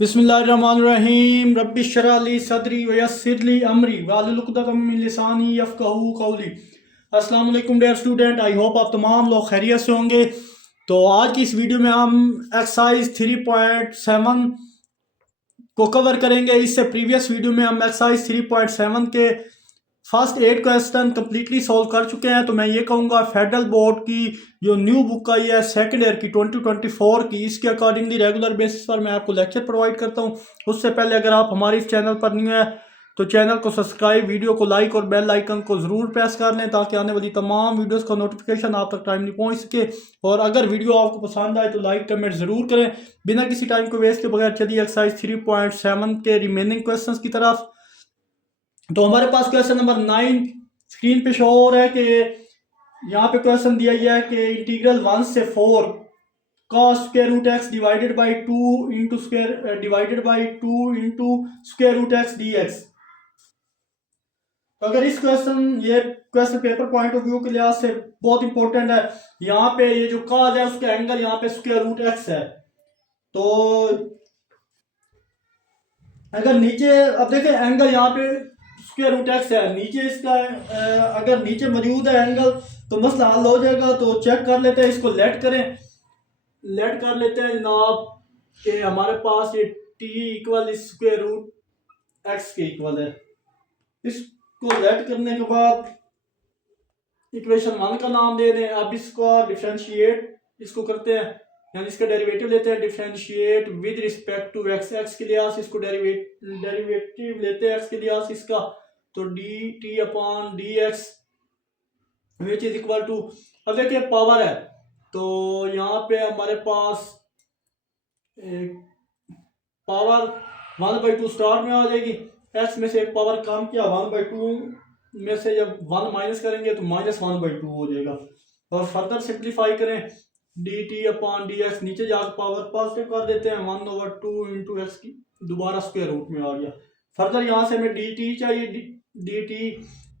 बिस्मिल्लाहिर्रहमानिर्रहीम रब्बि इश्रह ली सदरी वयस्सिर ली अमरी वाहलुल उक़दतम मिन लिसानी यफ़क़हू क़ौली। अस्सलाम वालेकुम डियर स्टूडेंट, आई होप आप तमाम लोग खैरियत से होंगे। तो आज की इस वीडियो में हम एक्सरसाइज 3.7 को कवर करेंगे। इससे प्रीवियस वीडियो में हम एक्सरसाइज 3.7 के फर्स्ट 8 क्वेश्चन कम्प्लीटली सॉल्व कर चुके हैं। तो मैं ये कहूँगा फेडरल बोर्ड की जो न्यू बुक आई है सेकेंड ईयर की 2024 की, इसके अकॉर्डिंगली रेगुलर बेसिस पर मैं आपको लेक्चर प्रोवाइड करता हूँ। उससे पहले अगर आप हमारे इस चैनल पर न्यू है तो चैनल को सब्सक्राइब, वीडियो को लाइक और बेल आइकन को ज़रूर प्रेस कर लें ताकि आने वाली तमाम वीडियोस का नोटिफिकेशन आप तक टाइमली पहुँच सके। और अगर वीडियो आपको पसंद आए तो लाइक कमेंट ज़रूर करें। बिना किसी टाइम को वेस्ट के बगैर चलिए एक्सरसाइज 3.7 के रिमेनिंग क्वेश्चन की तरफ। तो हमारे पास क्वेश्चन नंबर 9 स्क्रीन पे शो हो रहा है कि यहाँ पे क्वेश्चन दिया गया है कि इंटीग्रल 1 से 4 cos square root x divided by 2 into square root x d x. तो अगर इस ये question paper point of view के लिहाज से बहुत इंपॉर्टेंट है। यहाँ पे ये जो cos है उसका एंगल यहाँ पे स्क्वायर रूट एक्स है। तो अगर नीचे अब देखें एंगल यहाँ पे स्क्वायर रूट एक्स है, नीचे इसका अगर नीचे मौजूद है एंगल तो मसला हल हो जाएगा। तो चेक कर लेते हैं, इसको लेट कर लेते हैं जनाब कि हमारे पास ये t equal square root x के इक्वल है। इसको लेट करने के बाद इक्वेशन 1 का नाम दे दें। अब इसको डिफरेंशिएट इसको करते हैं, यानी इसका डेरिवेटिव लेते हैं, differentiate with respect to x, x के लिहाज इसको डेरिवेटिव लेते हैं एक्स के लिहाज इसका। तो d t upon d x which is equal to, अब देखिए पावर है तो यहाँ पे हमारे पास पावर 1/2 स्टार्ट में आ जाएगी। एक्स में से एक पावर कम किया, 1/2 में से जब 1 माइनस करेंगे तो -1/2 हो जाएगा। और फर्दर सिंप्लीफाई करें D t upon d x, नीचे जाकर पावर पॉजिटिव कर देते हैं 1/2 इंटू एक्स की दोबारा स्क्वायर रूट में आ गया। फर्दर यहाँ से हमें डी टी चाहिए, डी टी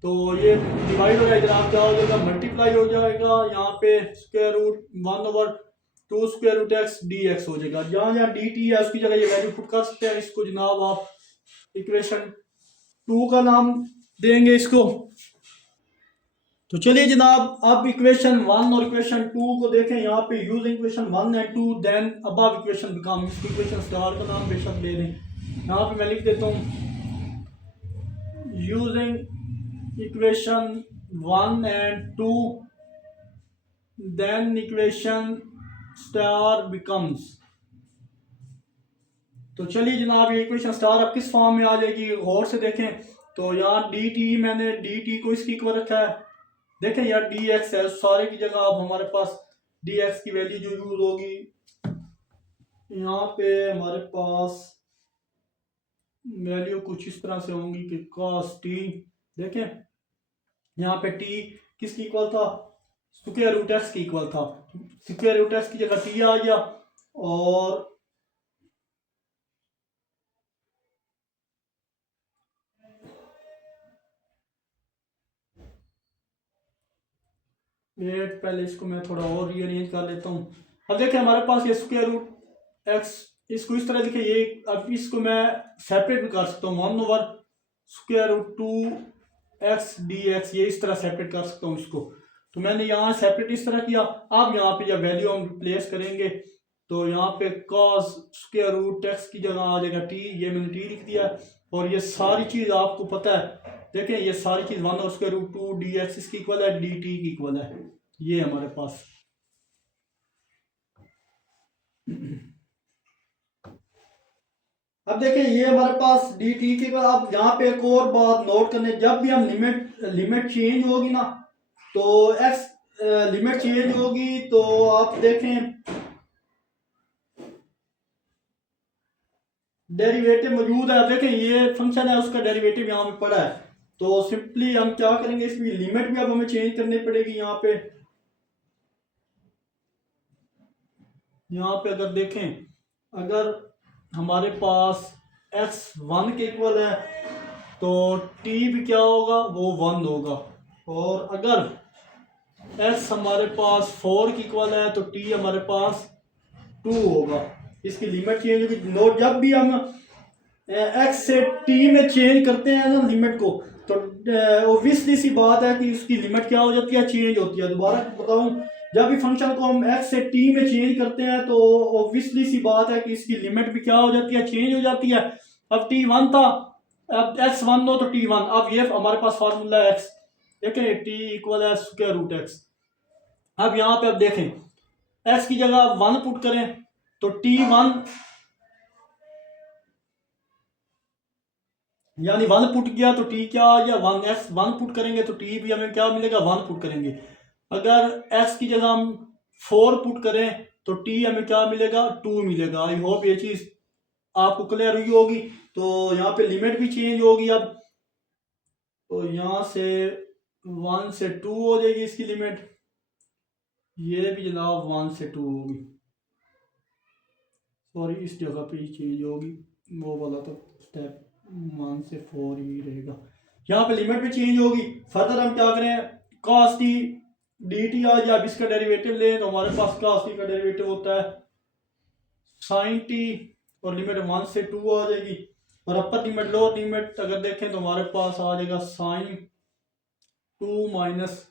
तो ये डिवाइड हो जाएगा, आप क्या हो जाएगा मल्टीप्लाई हो जाएगा, यहाँ पे square root 1/2 square root x d x हो जाएगा। जहाँ जहाँ डी टी है उसकी जगह ये वैल्यू पुट कर सकते हैं। इसको जनाब आप इक्वेशन 2 का नाम देंगे इसको। तो चलिए जनाब अब इक्वेशन 1 और इक्वेशन 2 को देखें। यहाँ पे use equation 1 and 2 then above equation become, equation star का नाम बेशक दे दें। यहाँ पे मैं लिख देता हूँ using equation 1 and 2 then equation star becomes. तो चलिए जनाब ये इक्वेशन स्टार अब किस फॉर्म में आ जाएगी गौर से देखें। तो यहाँ डी टी मैंने डी टी को इसकी इक्वल रखा है, देखें यार डी एक्स है सारे की जगह। अब हमारे पास डी एक्स की वैल्यू जो यूज होगी यहाँ पे हमारे पास वैल्यू कुछ इस तरह से होंगी कि cos t, देखें यहाँ पे t किसकी इक्वल था, स्क्वायर रूट एक्स की इक्वल था। स्क्वायर रूट एक्स की जगह t आ गया और पहले इसको मैं थोड़ा और रीअरेंज कर लेता हूँ। अब देखिए हमारे पास ये स्क्वायर रूट एक्स, इसको इस तरह लिखे ये, अब इसको मैं सेपरेट भी कर सकता हूँ 1/√2x dx, ये इस तरह सेपरेट कर सकता हूँ इसको। तो मैंने यहाँ सेपरेट इस तरह किया। अब यहाँ पे जब वैल्यू हम रिप्लेस करेंगे तो यहाँ पे cos स्क्वायर रूट एक्स की जगह आ जाएगा t, ये मैंने t लिख दिया। और ये सारी चीज आपको पता है, देखें ये सारी चीज 1/√2 dx इसकी इक्वल है, dt की इक्वल है, ये हमारे पास। अब देखें ये हमारे पास डी टी के बाद अब यहाँ पे एक और बात नोट करने, जब भी हम लिमिट चेंज होगी ना तो एक्स लिमिट चेंज होगी तो आप देखें डेरिवेटिव मौजूद है। देखें ये फंक्शन है उसका डेरिवेटिव यहाँ पे पड़ा है। तो सिंपली हम क्या करेंगे, इसकी लिमिट भी अब हमें चेंज करनी पड़ेगी। यहाँ पे अगर देखें, अगर हमारे पास x 1 के इक्वल है तो t भी क्या होगा, वो 1 होगा। और अगर x हमारे पास 4 की इक्वल है तो t हमारे पास 2 होगा। इसकी लिमिट चेंज होगी। नोट, जब भी हम एक्स से टी में चेंज करते हैं ना लिमिट को, तो ऑब्वियसली सी बात है कि उसकी लिमिट क्या हो जाती है, चेंज होती है। दोबारा बताऊं, जब भी फंक्शन को हम एक्स से टी में चेंज करते हैं तो ऑब्वियसली सी बात है कि इसकी लिमिट भी क्या हो जाती है, चेंज हो जाती है। अब टी वन था, अब एक्स वन हो तो टी वन। अब ये हमारे पास फार्मूला है एक्स, देखें टी इक्वल है स्क्वायर रूट एक्स। अब यहाँ पे अब देखें, एक्स की जगह वन पुट करें तो टी वन, यानी वन पुट किया तो टी क्या आ गया, वन। एक्स वन पुट करेंगे तो टी भी हमें क्या मिलेगा, वन पुट करेंगे। अगर एक्स की जगह हम फोर पुट करें तो टी हमें क्या मिलेगा, टू मिलेगा। आई होप ये चीज आपको क्लियर हुई होगी। तो यहाँ पे लिमिट भी चेंज होगी अब, तो यहाँ से वन से टू हो जाएगी इसकी लिमिट, ये भी जनाब वन से टू होगी। सॉरी, इस जगह पे ही चेंज होगी, वो वाला तो स्टेप वन से फोर ही रहेगा। यहाँ पे लिमिट भी चेंज होगी। फर्दर हम क्या करें, cos t dt आ जाए, अब इसका डेरिवेटिव लें तो हमारे पास cos t का डेरिवेटिव होता है sin t, और लिमिट वन से टू आ जाएगी। और अपर लिमिट लोअर लिमिट अगर देखें तो हमारे पास आ जाएगा sin two minus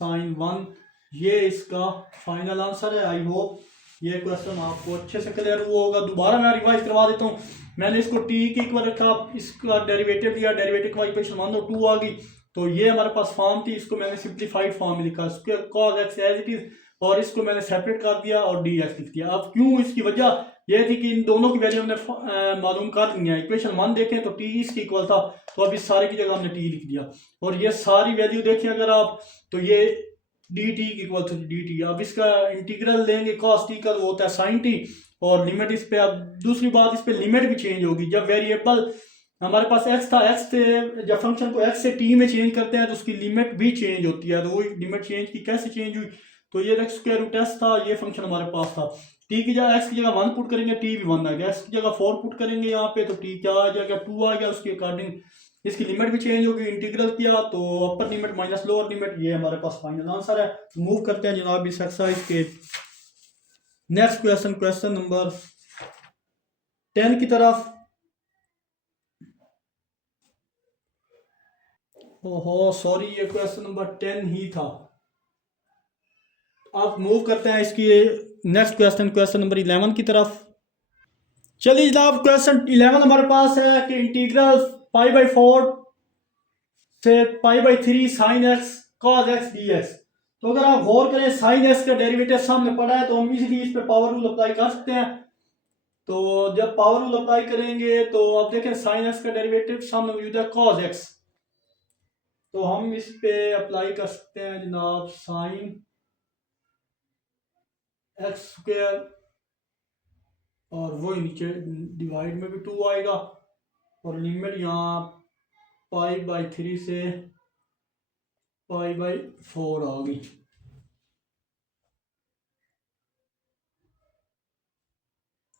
sin one. ये इसका फाइनल आंसर है। आई होप ये क्वेश्चन आपको अच्छे से क्लियर हुआ होगा। दोबारा मैं रिवाइज करवा देता हूँ। मैंने इसको टी के इक्वल रखा, इसका डेरिवेटिव लिया, डेरिवेटिव का इक्वेशन वन और टू आ गई। तो ये हमारे पास फॉर्म थी, इसको मैंने सिंप्लीफाइड फॉर्म में लिखा, cos x as it is, और इसको मैंने सेपरेट कर दिया और डी एक्स लिख दिया। अब क्यों, इसकी वजह यह थी कि इन दोनों की वैल्यू हमने मालूम कर ली है। इक्वेशन वन देखें तो टी इसके इक्वल था, तो अब इस सारे की जगह हमने टी लिख दिया। और ये सारी वैल्यू देखें अगर आप, तो ये d t equal to d t. अब इसका इंटीग्रल लेंगे cos t का, वो होता है sin t, और लिमिट इस पे, अब दूसरी बात इस पे लिमिट भी चेंज होगी। जब वेरिएबल हमारे पास x था, x से जब फंक्शन को x से t में चेंज करते हैं तो उसकी लिमिट भी चेंज होती है। तो वो लिमिट चेंज की, कैसे चेंज हुई, तो ये स्क्वायर रूट s था, ये फंक्शन हमारे पास था। t की जगह x की जगह वन पुट करेंगे, t भी वन आ गया। x की जगह फोर पुट करेंगे यहाँ पे तो t क्या आ जाएगा, टू आ गया। उसके अकॉर्डिंग इसकी लिमिट भी चेंज होगी। इंटीग्रल किया तो upper limit minus lower limit, ये हमारे पास फाइनल आंसर है। मूव करते हैं जनाब इस एक्सरसाइज के नेक्स्ट क्वेश्चन, क्वेश्चन नंबर 10 की तरफ। ओहो सॉरी, ये क्वेश्चन नंबर 10 ही था। आप मूव करते हैं इसकी नेक्स्ट क्वेश्चन, क्वेश्चन नंबर 11 की तरफ। चलिए जनाब, क्वेश्चन 11 हमारे पास है कि इंटीग्रल पाई बाई फोर से pi by three sine x cos x d x. तो अगर आप गौर करें, साइन एक्स का डेरिवेटिव सामने पड़ा है तो हम इजीली इस पे पावर रूल अप्लाई कर सकते हैं। तो जब पावर रूल अप्लाई करेंगे तो आप देखें साइन एक्स का डेरिवेटिव सामने मौजूद है कॉस एक्स, तो हम इस पे अप्लाई कर सकते हैं जनाब साइन एक्स स्क्वायर, और वो नीचे डिवाइड में भी टू आएगा, और लिमिट यहाँ पाई बाई थ्री से पाई बाई फोर आ गई।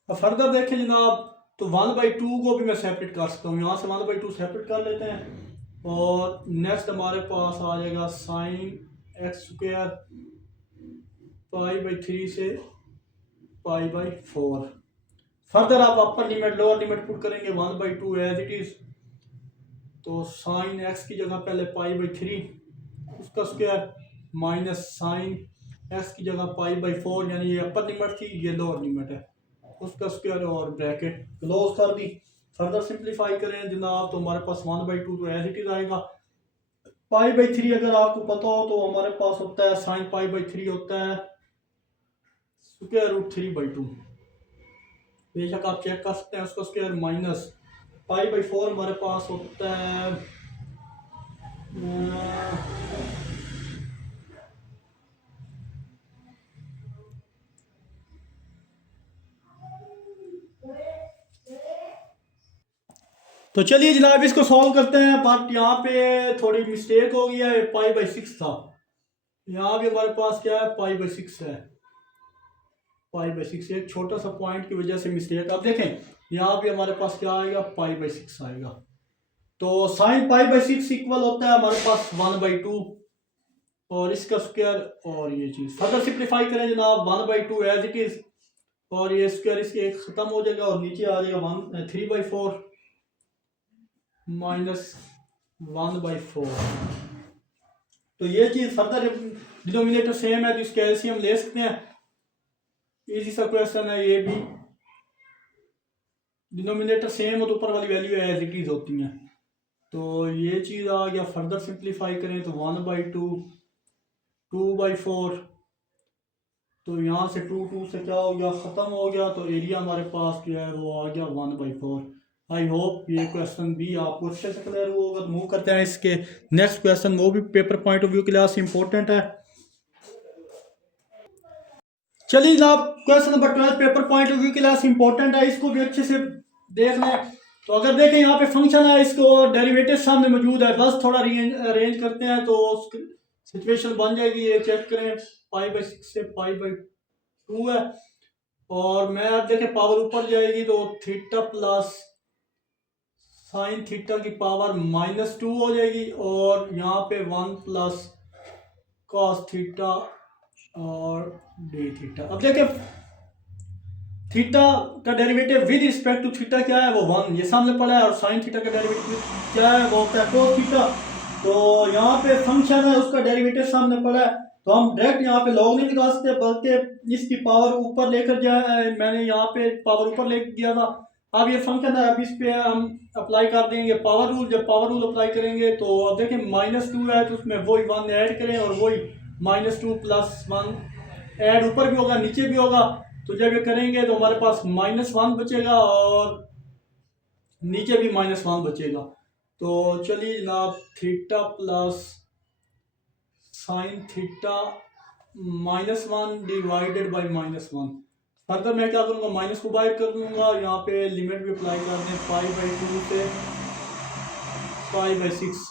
अब फर्दर देखें जनाब, तो वन बाई टू को भी मैं सेपरेट कर सकता हूँ, यहाँ से वन बाई टू सेपरेट कर लेते हैं। और नेक्स्ट हमारे पास आ जाएगा sine x square pi by three से पाई बाई फोर। फर्दर आप upper limit lower limit put करेंगे, one by two as it is, तो साइन एक्स की जगह पहले पाई बाई थ्री उसका स्क्वायर माइनस साइन एक्स की जगह पाई बाई फोर, यानी ये अपर लिमिट थी, ये लोअर लिमिट है, उसका स्क्वायर और ब्रैकेट क्लोज कर दी। फर्दर सिंप्लीफाई करें जनाब तो हमारे पास वन बाई टू तो एज इट इज आएगा। पाई बाई थ्री अगर आपको पता हो तो हमारे पास होता है साइन पाई बाई थ्री होता है square root three by two, बेशक आप चेक कर सकते हैं उसका square, minus pi by four हमारे पास होता है तो चलिए जनाब इसको सॉल्व करते हैं। बट यहाँ पे थोड़ी मिस्टेक हो गई है, पाई बाई सिक्स था, यहाँ भी हमारे पास क्या है, पाई बाई सिक्स है। पाई बाई सिक्स एक छोटा सा पॉइंट की वजह से मिस्टेक। अब देखें यहाँ भी हमारे पास क्या आएगा, पाई बाई सिक्स आएगा। तो sine pi by six equal होता है हमारे पास वन बाई टू, और इसका स्क्वायर और ये चीज़। फर्दर सिंप्लीफाई करें जनाब, one by two as it is, और ये स्क्वायर इसके एक ख़त्म हो जाएगा और नीचे आ जाएगा 3/4 माइनस 1/4। तो ये चीज़ फर्दर डिनोमिनेटर सेम है तो इसके एलसीएम ले सकते हैं। इजी सा क्वेश्चन है ये भी, डिनोमिनेटर सेम हो तो ऊपर वाली वैल्यू एज इट इज होती हैं। तो ये चीज़ आ गया। फर्दर सिंप्लीफाई करें तो 1/2 2/4, तो यहाँ से 2 से क्या हो गया, ख़त्म हो गया। तो एरिया हमारे पास जो है वो आ गया 1/4। आई होप ये क्वेश्चन भी आपको अच्छे से क्लियर होगा। तो मूव करते हैं इसके नेक्स्ट क्वेश्चन, वो भी पेपर पॉइंट ऑफ व्यू के लिहाज से इंपॉर्टेंट है। चलिए जनाब, question number 12 paper point of view के लिहाज से इंपॉर्टेंट है, इसको भी अच्छे से देख लें। तो अगर देखें यहाँ पे फंक्शन है, इसको डेरिवेटिव सामने मौजूद है, बस थोड़ा अरेंज करते हैं तो सिचुएशन बन जाएगी। ये चेक करें, π/6 से π/2 है। और मैं अब देखें पावर ऊपर जाएगी तो थीटा प्लस साइन थीटा की पावर -2 हो जाएगी। और यहाँ पे 1 प्लस कॉस थीटा और डी थीटा। अब देखें थीटा का derivative with respect to theta क्या है, वो 1 ये सामने पड़ा है। और साइन थीटा का डेरिवेटिव क्या है, वो होता है कोस थीटा। तो यहाँ पे फंक्शन है उसका डेरिवेटिव सामने पड़ा है, तो हम डायरेक्ट यहाँ पे लॉग नहीं निकाल सकते, बल्कि इसकी पावर ऊपर लेकर जाए। मैंने यहाँ पे पावर ऊपर लेकर गया था। अब ये फंक्शन है, अब इस पे हम अप्लाई कर देंगे पावर रूल। जब पावर रूल अप्लाई करेंगे तो अब देखें -2 है तो उसमें वही 1 ऐड करें और वही -2 + 1 ऐड ऊपर भी होगा नीचे भी होगा। तो जब ये करेंगे तो हमारे पास -1 बचेगा और नीचे भी -1 बचेगा। तो चलिए जनाब, theta plus sine theta -1 divided by -1। Further मैं क्या करूँगा, माइनस को बाहर कर दूंगा। यहाँ पे लिमिट भी अप्लाई कर दें π/2 से π/6।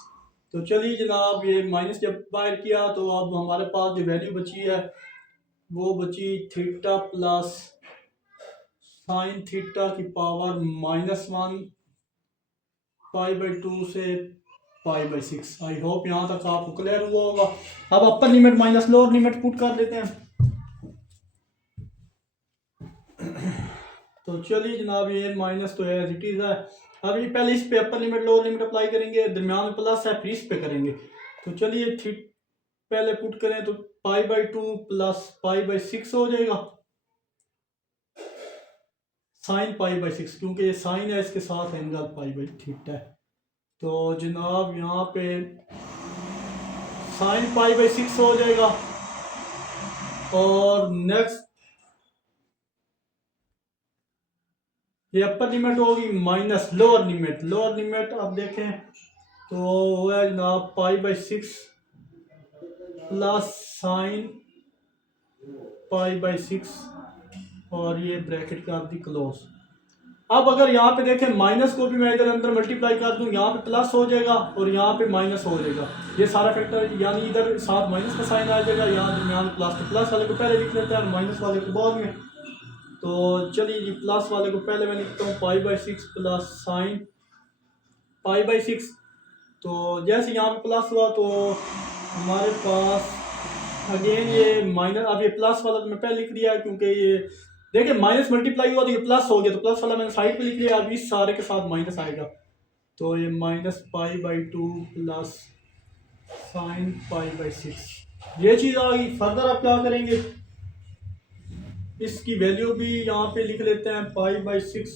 तो चलिए जनाब, ये माइनस जब बाहर किया तो अब हमारे पास जो वैल्यू बची है वो बची थीटा प्लस साइन थीटा की पावर -1 π/2 से π/6। आई होप यहाँ तक आपको क्लियर हुआ होगा। अब अपर limit minus lower limit put कर देते हैं। तो चलिए जनाब, ये माइनस तो एज इट इज है। अभी पहले इस पे अपर लिमिट लोअर लिमिट अप्लाई करेंगे, दरमियान में प्लस है फिर इस पे करेंगे। तो चलिए पहले पुट करें तो π/2 + π/6 हो जाएगा साइन π/6, क्योंकि ये साइन है इसके साथ एंगल π/θ है। तो जनाब यहाँ पे साइन π/6 हो जाएगा। और नेक्स्ट ये अपर लिमिट होगी माइनस लोअर लिमिट अब देखें तो वो है जनाब π/6 प्लस साइन π/6 और ये ब्रैकेट कर दी क्लोज। अब अगर यहाँ पे देखें माइनस को भी मैं इधर अंदर मल्टीप्लाई कर दूं, यहाँ पे प्लस हो जाएगा और यहाँ पे माइनस हो जाएगा। ये सारा फैक्टर यानी इधर साथ माइनस का साइन आ जाएगा, यहाँ दरमियान प्लस। तो प्लस वाले को पहले लिख लेते हैं और माइनस वाले को बाद में। तो चलिए जी, प्लस वाले को पहले मैं लिखता हूँ π/6 प्लस साइन π/6। तो जैसे यहाँ पे प्लस हुआ तो हमारे पास अगेन ये माइनस। अब ये प्लस वाला तो मैं पहले लिख दिया है क्योंकि ये देखिए माइनस मल्टीप्लाई हुआ तो ये प्लस हो गया, तो प्लस वाला मैंने साइड पे लिख लिया। अब इस सारे के साथ माइनस आएगा तो ये -π/2 प्लस साइन π/6 ये चीज़ आ गई। फर्दर आप क्या करेंगे, इसकी वैल्यू भी यहाँ पे लिख लेते हैं π/6।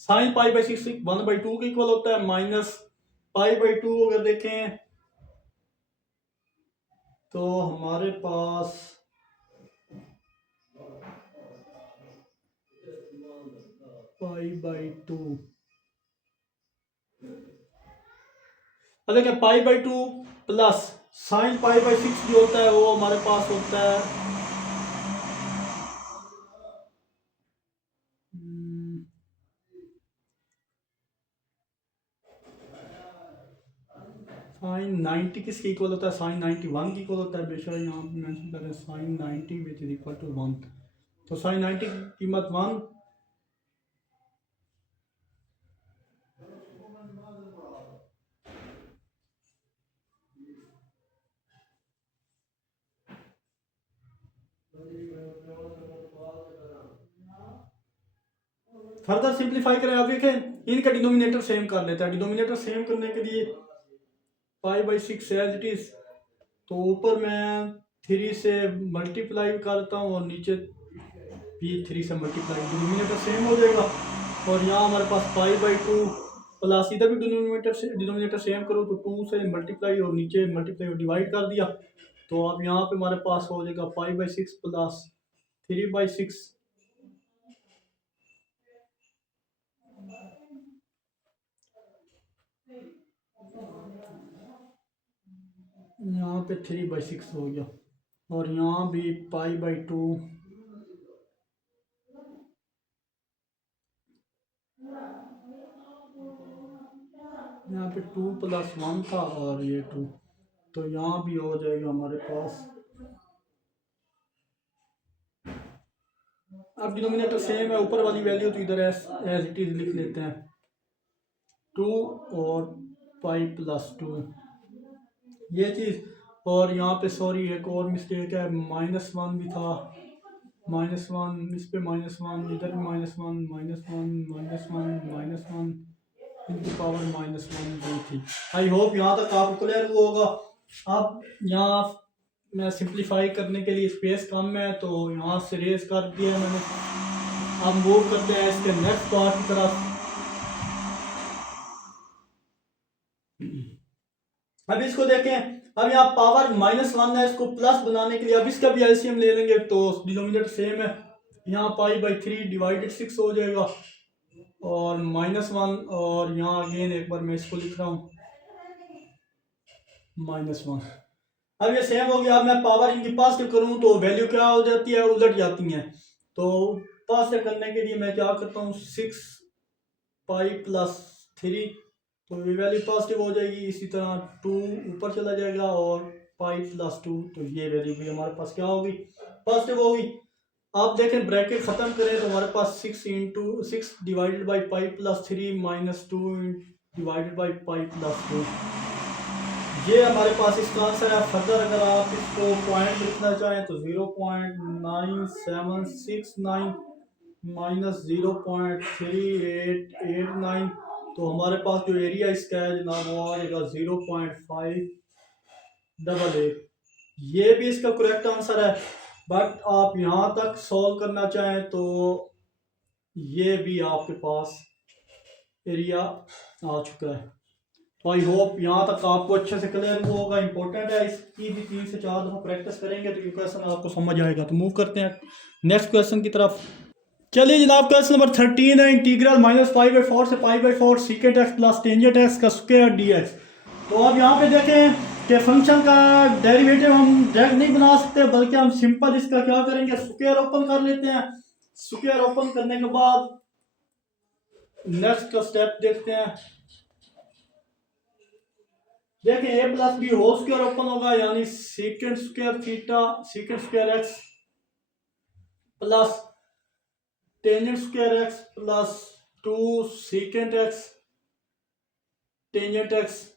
साइन π/6 1/2 के इक्वल होता है, माइनस π/2 अगर देखें तो हमारे पास π/2 देखिए π/2 प्लस साइन π/6 जो होता है वो हमारे पास होता है साइन 90 किसके इक्वल होता है, साइन 91 की इक्वल होता है। बेशक यहाँ पे मेंशन करें sine 90 which is equal to 1। तो साइन 90 की कीमत 1। फर्दर सिंप्लीफाई करें, आप देखें इनका डिनोमिनेटर सेम कर लेते हैं। डिनोमिनेटर सेम करने के लिए π/6 एज इट इज, तो ऊपर मैं 3 से मल्टीप्लाई करता हूँ और नीचे भी 3 से मल्टीप्लाई, डिनोमिनेटर सेम हो जाएगा। और यहाँ हमारे पास π/2 प्लस, इधर भी डिनोमिनेटर सेम करो तो 2 से मल्टीप्लाई और नीचे मल्टीप्लाई और डिवाइड कर दिया, तो अब यहाँ पे हमारे पास हो जाएगा π/6 प्लस 3/6। यहाँ पे 3/6 हो गया, और यहाँ भी π/2, यहाँ पे 2 + 1 था और ये 2, तो यहाँ भी हो जाएगा हमारे पास। अब डिनोमिनेटर सेम है, ऊपर वाली वैल्यू तो इधर एज इट इज लिख लेते हैं, 2 और π+2 ये चीज़। और यहाँ पे सॉरी एक और मिस्टेक है, -1 भी था, -1 इस पे -1, इधर भी -1, -1 इनकी पावर -1 गई थी। आई होप यहाँ तक आपको क्लियर हुआ होगा। अब यहाँ मैं सिंप्लीफाई करने के लिए स्पेस कम है तो यहाँ से रेज कर दिया है मैंने। अब मूव करते हैं इसके नेक्स्ट पार्ट की तरफ। अब इसको देखें, अब यहाँ पावर -1 है, इसको प्लस बनाने के लिए अब इसका भी एलसीएम ले लेंगे, तो डिनोमिनेटर सेम है, यहाँ π/3 डिवाइडेड 6 हो जाएगा और -1, और यहाँ अगेन एक बार मैं इसको लिख रहा हूँ -1। अब ये सेम हो गया। अब मैं पावर इनकी पॉजिटिव करूँ तो वैल्यू क्या हो जाती है, उलट जाती हैं। तो पॉजिटिव करने के लिए मैं क्या करता हूँ, 6π+3, तो ये वैल्यू पॉजिटिव हो जाएगी। इसी तरह 2 ऊपर चला जाएगा और π+2, तो ये वैल्यू भी हमारे पास क्या होगी, पॉजिटिव होगी। आप देखें ब्रैकेट ख़त्म करें तो हमारे पास 6 डिवाइडेड बाई π+3 -2 डिवाइडेड बाई π+2, ये हमारे पास इसका आंसर है। फर्दर अगर आप इसको पॉइंट लिखना चाहें तो 0.9769 -0.3889, तो हमारे पास जो एरिया इसका है जनाब वो आ जाएगा 0.588। ये भी इसका करेक्ट आंसर है, बट आप यहाँ तक सॉल्व करना चाहें तो ये भी आपके पास एरिया आ चुका है। तो आई होप यहाँ तक आपको अच्छे से क्लियर हुआ होगा। इंपॉर्टेंट है, इसकी भी 3 से 4 दफ़ा प्रैक्टिस करेंगे तो ये क्वेश्चन आपको समझ आएगा। तो मूव करते हैं नेक्स्ट क्वेश्चन की तरफ। चलिए जनाब, क्वेश्चन नंबर 13 है, इंटीग्रल -π/4 से π/4 secant x plus tangent x का स्क्वायर dx। तो अब यहाँ पे देखें कि फंक्शन का डेरिवेटिव हम डायरेक्ट नहीं बना सकते, बल्कि हम सिंपल इसका क्या करेंगे, स्क्वायर ओपन कर लेते हैं। स्क्वायर ओपन करने के बाद नेक्स्ट का स्टेप देखते हैं। देखिए a + b whole square open होगा, यानी secant square theta secant square x plus tangent square x plus 2 secant x tangent x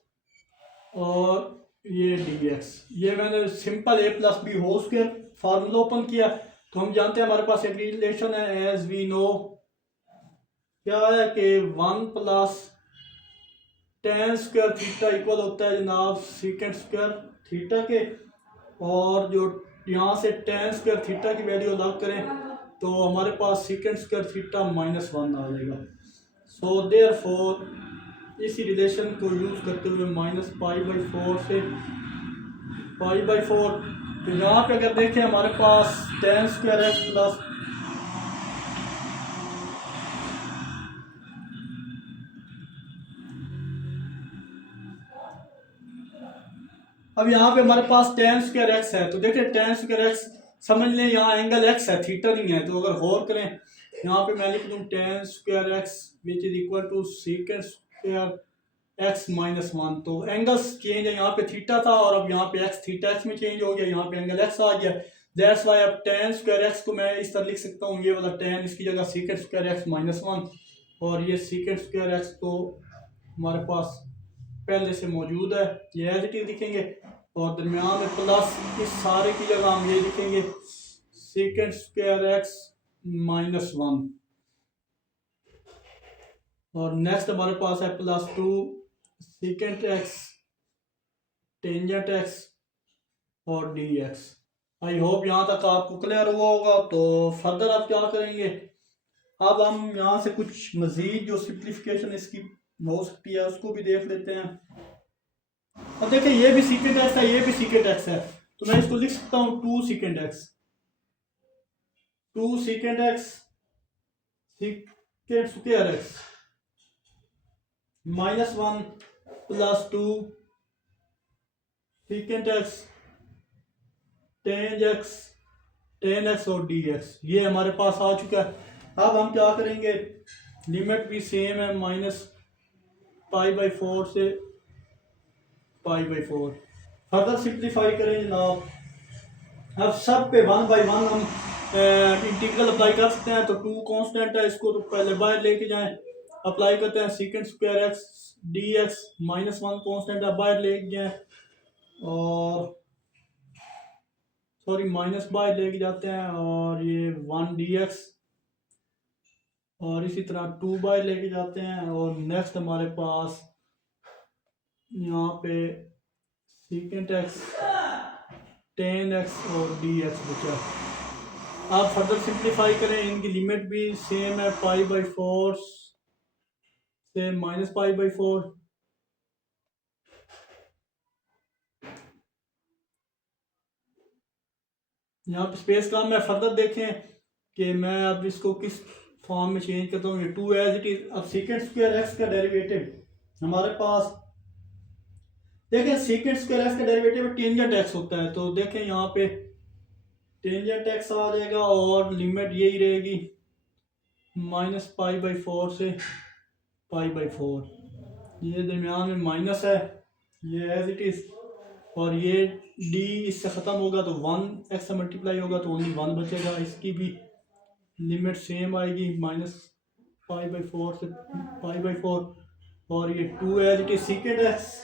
और ये dx। ये मैंने simple a + b whole square formula open किया। तो हम जानते हैं हमारे पास एक रिलेशन है, एज वी नो क्या है कि 1 + tan स्क्वायर थीटा इक्वल होता है जनाब सीकेंट स्क्वायर थीटा के, और जो यहाँ से tan स्क्वायर थीटा की वैल्यू अलग करें तो हमारे पास सीकेंट स्क्वायर थीटा -1 आ जाएगा। सो देयरफॉर इसी रिलेशन को यूज़ करते हुए -π/4 से π/4, तो यहाँ पे अगर देखें हमारे पास tan स्क्वायर एक्स प्लस अब यहाँ पे हमारे पास tan स्क्वायर एक्स है, तो देखिए tan स्क्वायर एक्स समझ लें यहाँ एंगल एक्स है, थीटा नहीं है। तो अगर गौर करें यहाँ पे मैं लिख दूँ tan square x which is equal to secant square x -1। तो एंगल्स चेंज है, यहाँ पे थीटा था और अब यहाँ पे एक्स थीटा एक्स में चेंज हो गया, यहाँ पे एंगल एक्स आ गया। दैट्स वाई अब tan स्क्वायर एक्स को मैं इस तरह लिख सकता हूँ, ये वाला tan इसकी जगह सीकेंट स्क्वायर एक्स -1, और ये सीकेंट स्क्वायर एक्स तो हमारे पास पहले से मौजूद है, ये एज इट इज लिखेंगे, और दरमियान में प्लस इस सारे की जगह हम ये लिखेंगे सीकेंट स्क्वायर एक्स -1। और नेक्स्ट हमारे पास है +2 सीकेंट एक्स टेंजेंट एक्स और डी एक्स। आई होप यहाँ तक आपको क्लियर हुआ होगा। तो फर्दर आप क्या करेंगे, अब हम यहाँ से कुछ मजीद जो सिंप्लीफिकेशन इसकी हो सकती है उसको भी देख लेते हैं। अब देखिए ये भी सीकेंट एक्स है, ये भी सीकेंट एक्स है, तो मैं इसको लिख सकता हूँ 2 secant x, 2 secant x secant square x -1 +2 secant x ten x और डी एक्स, ये हमारे पास आ चुका है। अब हम क्या करेंगे, लिमिट भी सेम है -π/4 से π/4। फर्दर सिंप्लीफाई करें जनाब। अब सब पे 1/1 हम इंटीग्रल अप्लाई कर सकते हैं। तो 2 कांस्टेंट है, इसको तो पहले बाहर लेके जाएं, अप्लाई करते हैं secant square x d x -1 constant है, बाहर लेके जाएं और सॉरी माइनस बाहर लेके जाते हैं और ये 1 डी एक्स और इसी तरह 2 बाहर लेके जाते हैं। और नेक्स्ट हमारे पास यहाँ पे सीकेंट एक्स टेन एक्स और डी एक्स बचा। आप फर्दर सिंप्लीफाई करें, इनकी लिमिट भी सेम है π/4 से -π/4। यहाँ पे स्पेस कम है। फर्दर देखें कि मैं अब इसको किस फॉर्म में चेंज करता हूँ। ये 2 एज इट इज। अब सीकेंट स्क्वायर एक्स का डेरिवेटिव हमारे पास, देखें सीकेंट स्क्वायर एक्स का डेरिवेटिव टेंजेंट एक्स होता है, तो देखें यहाँ पे टेंजेंट एक्स आ जाएगा और लिमिट यही रहेगी -π/4 से π/4। ये दरमियान में माइनस है, ये एज इट इज, और ये डी इससे ख़त्म होगा तो 1 एक्स से मल्टीप्लाई होगा तो ओनली 1 बचेगा। इसकी भी लिमिट सेम आएगी -π/4 से π/4। और ये 2 as it is secant x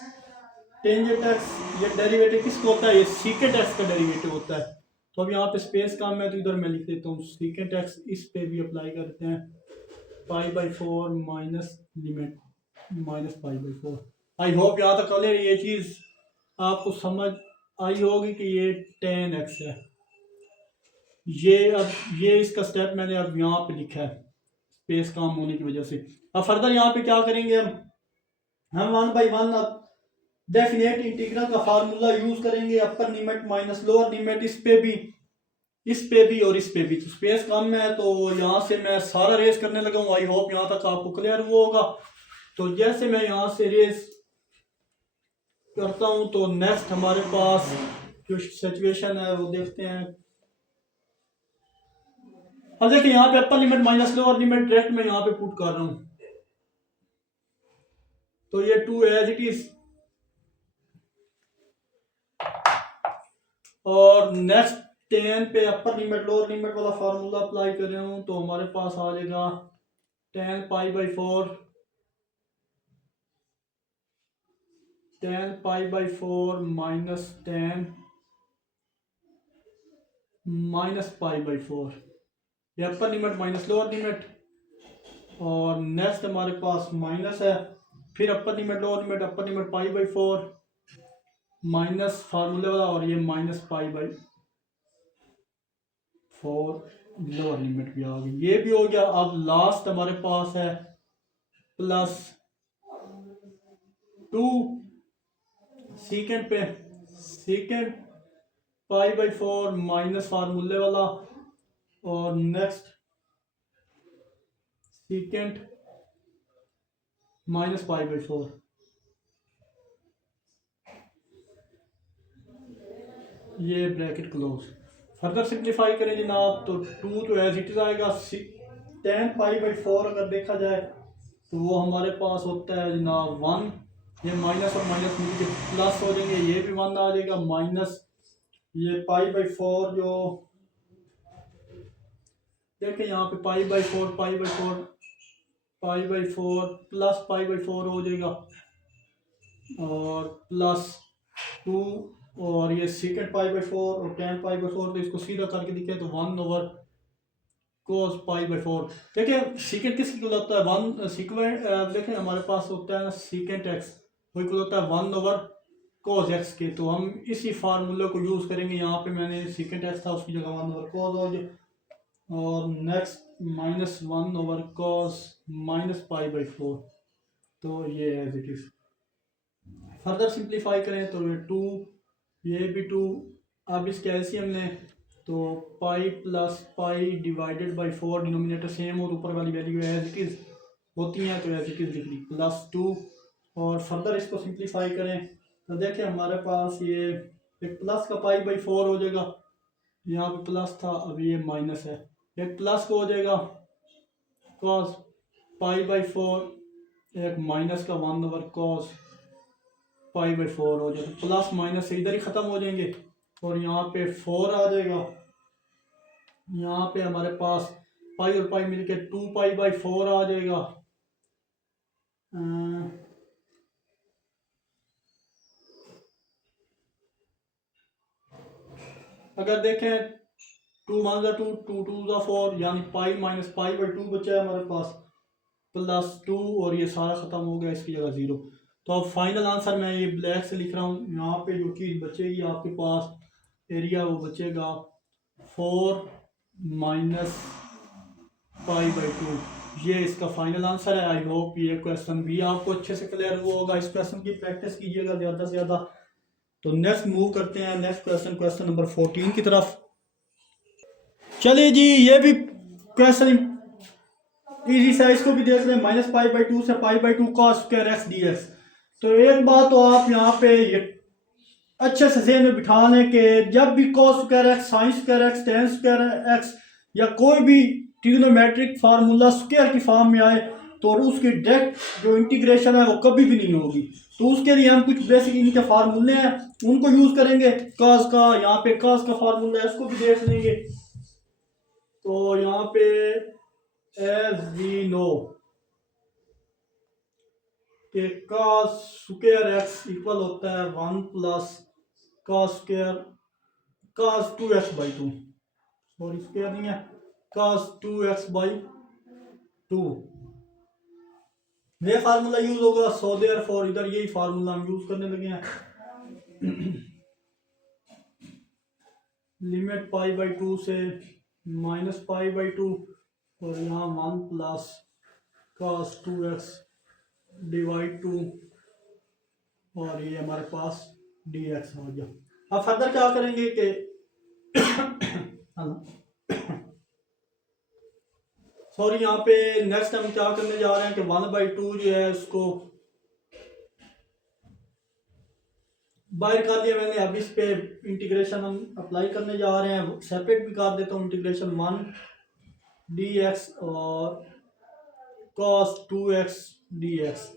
tangent x, ये डेरिवेटिव किसका होता है, ये सीकेंट एक्स का डेरिवेटिव होता है। तो अब यहाँ पे स्पेस कम है तो इधर मैं लिख देता हूँ सीकेंट एक्स, इस पे भी अप्लाई करते हैं π/4 माइनस लिमिट -π/4। आई होप यहाँ तक क्लियर ये चीज़ आपको समझ आई होगी कि ये टेन एक्स है। ये अब ये इसका स्टेप मैंने अब यहाँ पे लिखा है स्पेस कम होने की वजह से। अब फर्दर यहाँ पे क्या करेंगे, हम 1/1 अब डेफिनेट इंटीग्रल का फार्मूला यूज करेंगे। Upper limit minus lower limit, इस पे भी और इस पे भी। तो स्पेस कम है तो यहाँ से मैं सारा रेस करने लगा हूँ। आई होप यहाँ तक आपको क्लियर हुआ होगा। तो जैसे मैं यहाँ से रेस करता हूँ तो नेक्स्ट हमारे पास जो सिचुएशन है वो देखते हैं। अब देखिए यहाँ पे अपर limit minus lower limit direct मैं यहाँ पे पुट कर रहा हूँ, तो ये 2 एज इट इज। और नेक्स्ट 10 पे अपर लिमिट लोअर लिमिट वाला फार्मूला अप्लाई कर रहा हूँ, तो हमारे पास आ जाएगा 10π/4 -10 -π/4। ये upper limit minus lower limit, और नेक्स्ट हमारे पास माइनस है, फिर upper limit lower limit, upper limit π/4 minus फार्मूले वाला, और ये -π/4 लोअर लिमिट भी आ गई, ये भी हो गया। अब लास्ट हमारे पास है +2 सीकेंट पे सीकेंट π/4 माइनस फार्मूले वाला, और नेक्स्ट सीकेंट -π/4। ये ब्रैकेट क्लोज। फर्दर सिंप्लीफाई करें जनाब तो 2 तो एज इट इज आएगा। 10π/4 अगर देखा जाए तो वो हमारे पास होता है जनाब 1। ये माइनस और माइनस मिलकर प्लस हो जाएंगे, ये भी 1 आ जाएगा माइनस ये π/4 जो देखिए यहाँ पे π/4 प्लस π/4 हो जाएगा, और +2 और ये सीकेंट π/4 और 10π/4, तो इसको सीधा करके दिखे तो 1/cos cos पाई बाई 4। देखिए सीकेंट किसकी इक्वल होता है 1 सीक्वेंट, देखें हमारे पास होता है ना सीकेंट एक्स, वो इक्वल होता है 1 ओवर cos एक्स के। तो हम इसी फार्मूले को यूज़ करेंगे। यहाँ पे मैंने सीकेंट एक्स था उसकी जगह 1 ओवर cos हो जाए, और next minus 1 over cos minus pi by 4। तो ये as it is. Further simplify करें तो ये 2, ये भी 2। अब इसके एलसीएम ने तो pi plus pi divided by 4, denominator same और ऊपर वाली वैल्यू एज इट इज़ होती हैं तो एज इट इज़ लिख ली प्लस 2। और फर्दर इसको सिंप्लीफाई करें तो देखिए हमारे पास ये एक प्लस का पाई बाई 4 हो जाएगा, यहाँ पे प्लस था अब ये माइनस है, एक प्लस को हो जाएगा कॉस पाई बाई 4, एक माइनस का 1 ओवर कॉस पाई बाई 4 हो जाएगा। प्लस माइनस से इधर ही ख़त्म हो जाएंगे और यहाँ पे 4 आ जाएगा। यहाँ पे हमारे पास पाई और पाई मिलके 2 पाई बाई 4 आ जाएगा। अगर देखें 2 वन ज़ा 2, 2 टू ज़ा 4, यानी पाई माइनस पाई बाई 2 बचा है हमारे पास प्लस 2, और ये सारा ख़त्म हो गया, इसकी जगह 0। तो अब फाइनल आंसर मैं ये ब्लैक से लिख रहा हूँ। यहाँ पे जो चीज़ बचेगी आपके पास एरिया वो बचेगा 4 माइनस पाई बाई 2। ये इसका फाइनल आंसर है। आई होप ये क्वेश्चन भी आपको अच्छे से क्लियर हुआ होगा। इस क्वेश्चन की प्रैक्टिस कीजिएगा ज़्यादा से ज़्यादा। तो नेक्स्ट मूव करते हैं नेक्स्ट क्वेश्चन, क्वेश्चन नंबर 14 की तरफ। चलिए जी, ये भी क्वेश्चन इजी सा, इसको भी देख लें। माइनस पाई बाई 2 से pi by 2 cos square x d x. तो एक बात तो आप यहाँ पे ये अच्छे से ज़हन में बिठा लें कि जब भी cos square x, sine square x, ten square x या कोई भी ट्रिग्नोमेट्रिक फार्मूला स्क्वायर की फॉर्म में आए तो उसकी डायरेक्ट जो इंटीग्रेशन है वो कभी भी नहीं होगी। तो उसके लिए हम कुछ बेसिक इनके फार्मूले हैं उनको यूज़ करेंगे। कॉस का, यहाँ पे कॉस का फार्मूला है उसको भी देख लेंगे। तो यहाँ पे एज वी नो कि कॉस स्क्वायर एक्स इक्वल होता है 1 plus cos square cos 2x by 2, sorry square नहीं है, कॉस 2x बाई 2। ये फार्मूला यूज होगा। सो देयरफॉर इधर यही फार्मूला हम यूज करने लगे हैं। लिमिट पाई बाई 2 से माइनस पाई बाई 2, और यहाँ 1 प्लस कॉस 2x डिवाइड 2, और ये हमारे पास dx हो गया। अब फर्दर क्या करेंगे कि सॉरी यहाँ पे नेक्स्ट हम क्या करने जा रहे हैं कि 1 बाई 2 जो है उसको बाहर कर लिया मैंने। अब इस पे इंटीग्रेशन हम अप्लाई करने जा रहे हैं। सेपरेट भी कर देता हूँ इंटीग्रेशन 1 dx और cos 2x dx।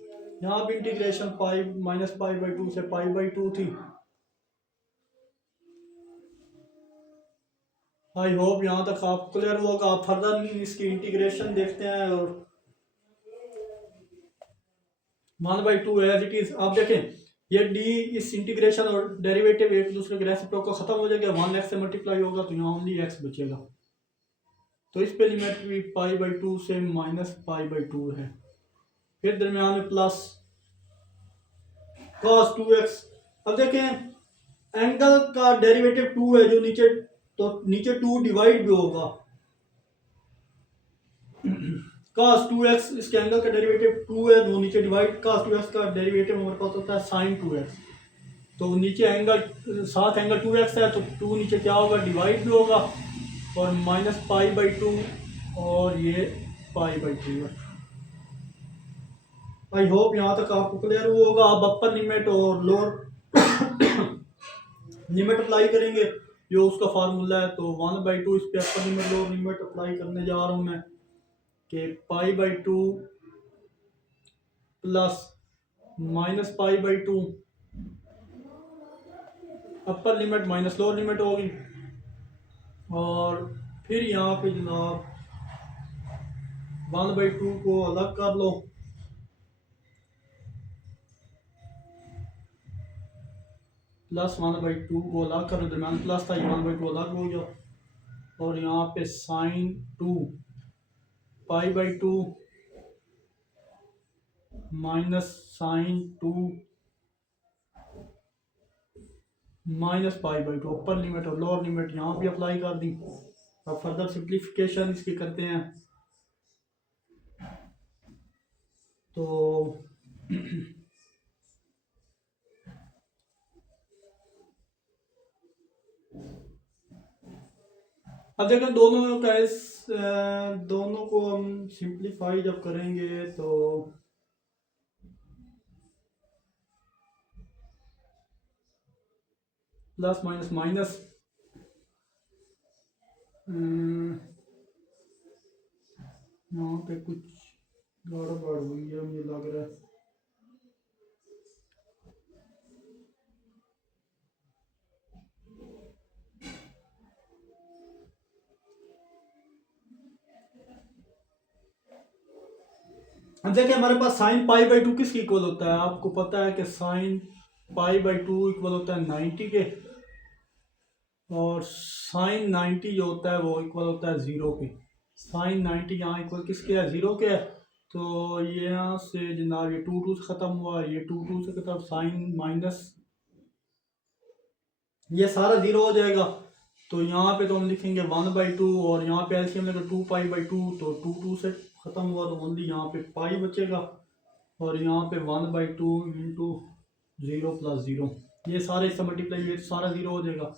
यहाँ भी integration pi minus pi by 2 से पाई बाई 2 थी। आई होप यहाँ तक आप क्लियर होगा। आप फर्दर इसकी इंटीग्रेशन देखते हैं और 1 बाई 2 एज इट इज। आप देखें ये डी इस इंटीग्रेशन और डेरिवेटिव एक दूसरे के रेसिप्रोकल खत्म हो जाएगा। 1x से मल्टीप्लाई होगा तो यहाँ ओनली x बचेगा। तो इस पे लिमिट भी पाई बाई 2 से माइनस पाई बाई 2 है। फिर दरमियान में प्लस cos 2x। अब देखें एंगल का डेरिवेटिव 2 है जो नीचे, तो नीचे 2 डिवाइड भी होगा। cos 2x इसके एंगल का डेरिवेटिव 2 है, वो नीचे डिवाइड। cos 2x का डेरिवेटिव हमारे पास होता है sin 2x। तो नीचे एंगल साथ एंगल 2x है तो 2 नीचे क्या होगा डिवाइड भी होगा, और माइनस पाई बाई 2 और ये पाई बाई 2 है। आई होप यहाँ तक आपको क्लियर हुआ होगा। अब अपर लिमिट और लोअर लिमिट अप्लाई करेंगे, जो उसका फार्मूला है। तो 1 बाई 2 इस पे अपर लिमिट लोअर लिमिट अप्लाई करने जा रहा हूँ मैं कि pi by 2 plus minus pi by 2, upper limit minus lower limit होगी। और फिर यहाँ पे जनाब 1 बाई 2 को अलग कर लो, प्लस 1 बाई 2 को अलग करो, दरम्यान प्लस था, ये 1 बाई 2 अलग हो गया। और यहाँ पे साइन 2 पाई/2 माइनस साइन 2 माइनस पाई/2 अपर लिमिट और लोअर लिमिट यहाँ भी अप्लाई कर दी। अब फर्दर सिंप्लीफिकेशन इसकी करते हैं। तो अब देखें दोनों को हम सिंप्लीफाई जब करेंगे तो प्लस माइनस माइनस यहाँ पे कुछ गड़बड़ हुई है मुझे लग रहा है। अब देखिए हमारे पास साइन पाई/2 किसकी इक्वल होता है। आपको पता है कि साइन पाई/2 इक्वल होता है 90 के, और साइन 90 जो होता है वो इक्वल होता है 0 के। साइन 90 यहाँ इक्वल किसके है, 0 के है। तो ये यहाँ से जनाब ये 2 से ख़त्म हुआ, ये 2 से ख़त्म, साइन माइनस ये सारा 0 हो जाएगा। तो यहाँ पे तो हम लिखेंगे 1/2 और यहाँ पे एलसीएम लेकर 2 पाई/2, तो 2 से ख़त्म हुआ तो ओनली यहाँ पे पाई बचेगा, और यहाँ पे 1/2 इंटू 0 + 0, ये सारे इससे मल्टीप्लाई ये सारा 0 हो जाएगा,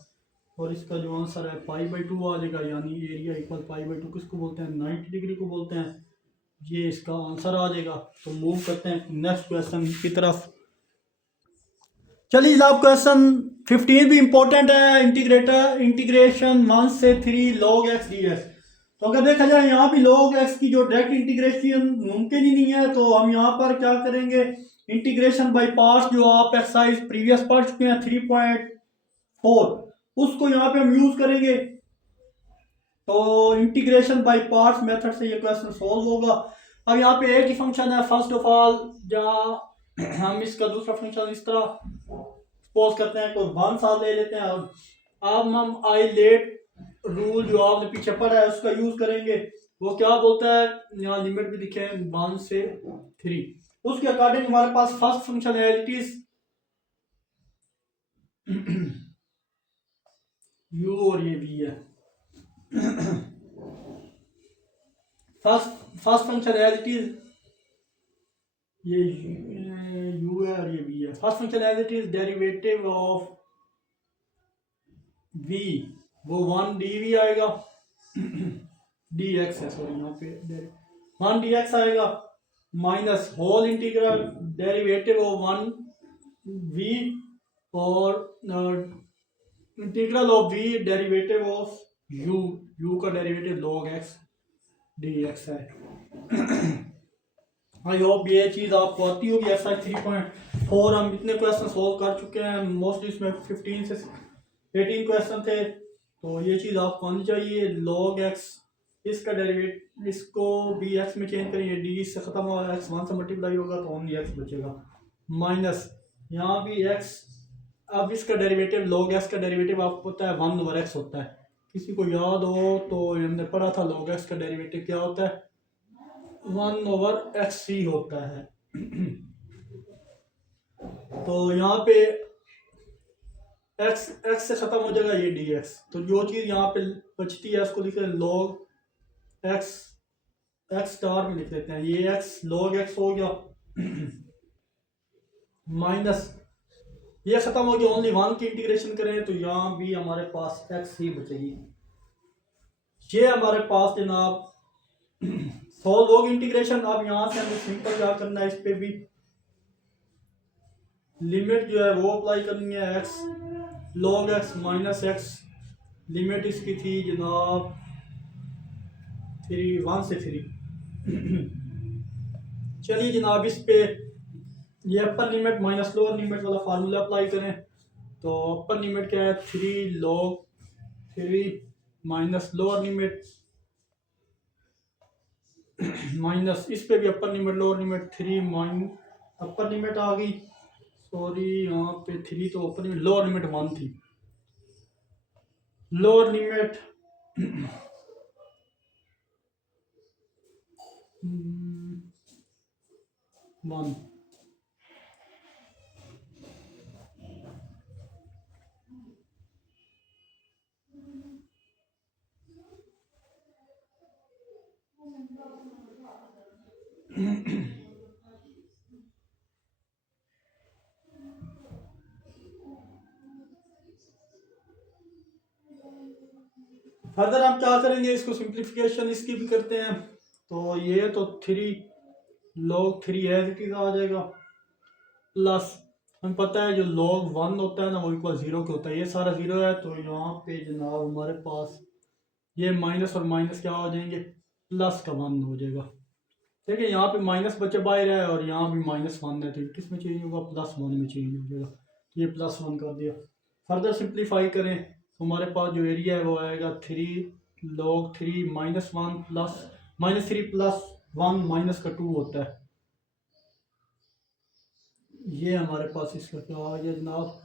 और इसका जो आंसर है पाई/2 आ जाएगा। यानी एरिया इक्वल पाई/2 किसको बोलते हैं, 90 डिग्री को बोलते हैं। ये इसका आंसर आ जाएगा। तो मूव करते हैं नेक्स्ट क्वेश्चन की तरफ। चलिए जनाब क्वेश्चन 15 भी इंपॉर्टेंट है। इंटीग्रेशन 1 से 3 log x dx। तो अगर देखा जाए यहाँ भी log x की जो डायरेक्ट इंटीग्रेशन मुमकिन ही नहीं है, तो हम यहाँ पर क्या करेंगे, इंटीग्रेशन बाय पार्ट्स जो आप एक्सरसाइज प्रीवियस पढ़ चुके हैं 3.4, उसको यहाँ पे हम यूज करेंगे। तो इंटीग्रेशन बाय पार्ट्स मेथड से ये क्वेश्चन सॉल्व होगा। अब यहाँ पे एक ही फंक्शन है। फर्स्ट ऑफ ऑल जहाँ हम इसका दूसरा फंक्शन इस तरह सपोज करते हैं, कोई 1 साल ले लेते हैं, और अब हम आई लेट रूल जो आपने पीछे पढ़ा है उसका यूज करेंगे। वो क्या बोलता है, यहाँ लिमिट भी लिखे 1 से 3। उसके अकॉर्डिंग हमारे पास फर्स्ट फंक्शन है इट इज u और ये v है। First function as it is ये u है और ये v है। First function as it is derivative of v वो 1 dv आएगा dx है, सॉरी यहाँ पे 1 dx आएगा, minus whole integral derivative of 1 v और integral of v derivative of u का डेरिवेटिव log x dx है। आई होप ये चीज़ आपको आती होगी। एक्सरसाइज 3.4 हम इतने क्वेश्चन सॉल्व कर चुके हैं, मोस्टली इसमें 15 से 18 क्वेश्चन थे, तो ये चीज़ आपको आनी चाहिए। log x इसका डेरिवेटिव इसको dx में चेंज करेंगे, d से ख़त्म होगा, x 1 से मल्टीप्लाई होगा तो ओनली x बचेगा, माइनस यहाँ भी x। अब इसका डेरिवेटिव log x का डेरिवेटिव आपको पता है 1/x होता है। किसी को याद हो तो हमने पढ़ा था log x का डेरिवेटिव क्या होता है, 1/xc होता है। तो यहाँ पे x से खत्म हो जाएगा ये dx, तो जो चीज़ यहाँ पे बचती है उसको लिख रहे हैं log x स्टार में लिख लेते हैं, ये x log x हो गया, माइनस ये खत्म हो गया, ओनली 1 की इंटीग्रेशन करें तो यहाँ भी हमारे पास x ही बचेगी। ये हमारे पास जनाब सॉल्व होगी इंटीग्रेशन। अब यहाँ से हमें सिंपल क्या करना है, इस पे भी लिमिट जो है वो अप्लाई करनी है, x log x minus x, limit इसकी थी जनाब 1 से 3। चलिए जनाब इस पे ये upper limit minus lower limit वाला फार्मूला अप्लाई करें। तो अपर लिमिट क्या है, 3 log 3 minus lower limit minus इस पे भी upper limit lower limit 3 upper limit आ गई, सॉरी यहाँ पे 3 तो अपर लिमिट, लोअर लिमिट 1 थी, लोअर लिमिट 1। फर्दर हम क्या करेंगे, इसको सिंप्लीफिकेशन इसकी भी करते हैं। तो ये तो 3 log 3 एज इट इज आ जाएगा, प्लस हमें पता है जो log 1 होता है ना वो इक्वल 0 के होता है, ये सारा 0 है। तो यहाँ पे जनाब हमारे पास ये माइनस और माइनस क्या हो जाएंगे, प्लस का 1 हो जाएगा। देखिए यहाँ पे माइनस बचे बाहर है और यहाँ भी -1 है, तो किस में चेंज होगा, +1 में चेंज हो जाएगा। ये +1 कर दिया। फर्दर सिंप्लीफाई करें तो हमारे पास जो एरिया है वो आएगा 3 log 3 -1 प्लस -3 + 1 माइनस का 2 होता है। ये हमारे पास इसका क्या आ गया जनाब,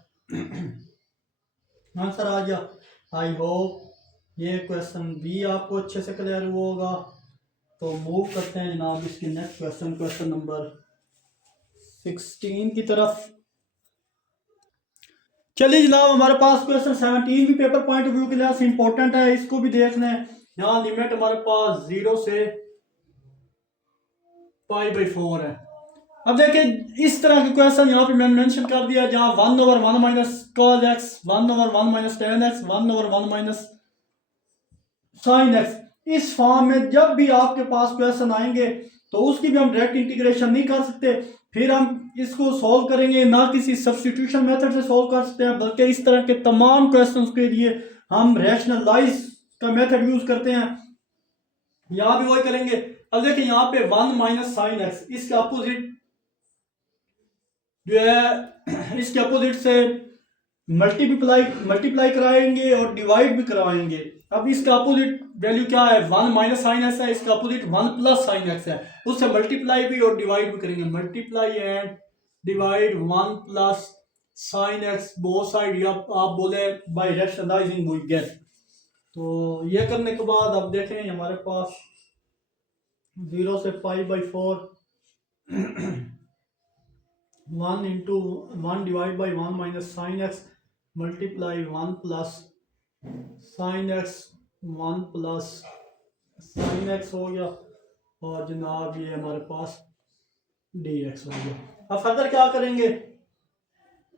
आंसर आ गया। आई होप ये क्वेश्चन भी आपको अच्छे से क्लियर हुआ होगा। तो मूव करते हैं जनाब इसके नेक्स्ट क्वेश्चन, क्वेश्चन नंबर 16 की तरफ। चलिए जनाब हमारे पास क्वेश्चन 17 भी पेपर पॉइंट ऑफ व्यू के लिहाज से इंपॉर्टेंट है, इसको भी देख लें। यहाँ लिमिट हमारे पास 0 से π/4 है। अब देखिए इस तरह के क्वेश्चन यहाँ पे मैंने मेंशन कर दिया, जहाँ 1/1 - cos x, 1/1 - tan x, 1/1 - sin x, इस फॉर्म में जब भी आपके पास क्वेश्चन आएंगे तो उसकी भी हम डायरेक्ट इंटीग्रेशन नहीं कर सकते, फिर हम इसको सॉल्व करेंगे ना किसी सब्स्टिट्यूशन मेथड से सॉल्व कर सकते हैं, बल्कि इस तरह के तमाम क्वेश्चंस के लिए हम रैशनलाइज का मेथड यूज करते हैं। यहाँ भी वही करेंगे। अब देखिए यहाँ पे 1 - sin x, इसके अपोजिट जो है इसके अपोजिट से मल्टीप्लाई कराएंगे और डिवाइड भी करवाएंगे। अब इसका अपोजिट वैल्यू क्या है, 1 - sin x है, इसका अपोजिट 1 + sin x है, उससे मल्टीप्लाई भी और डिवाइड भी करेंगे। Multiply and divide 1 + sin x both side, या आप बोले बाय रैशनलाइजिंग वी गेट। तो ये करने के बाद अब देखें हमारे पास 0 से π/4 1 × 1 / 1 - sin x multiply 1 + sin x 1 + sin x हो गया, और जनाब ये हमारे पास dx हो गया। अब फर्दर क्या करेंगे,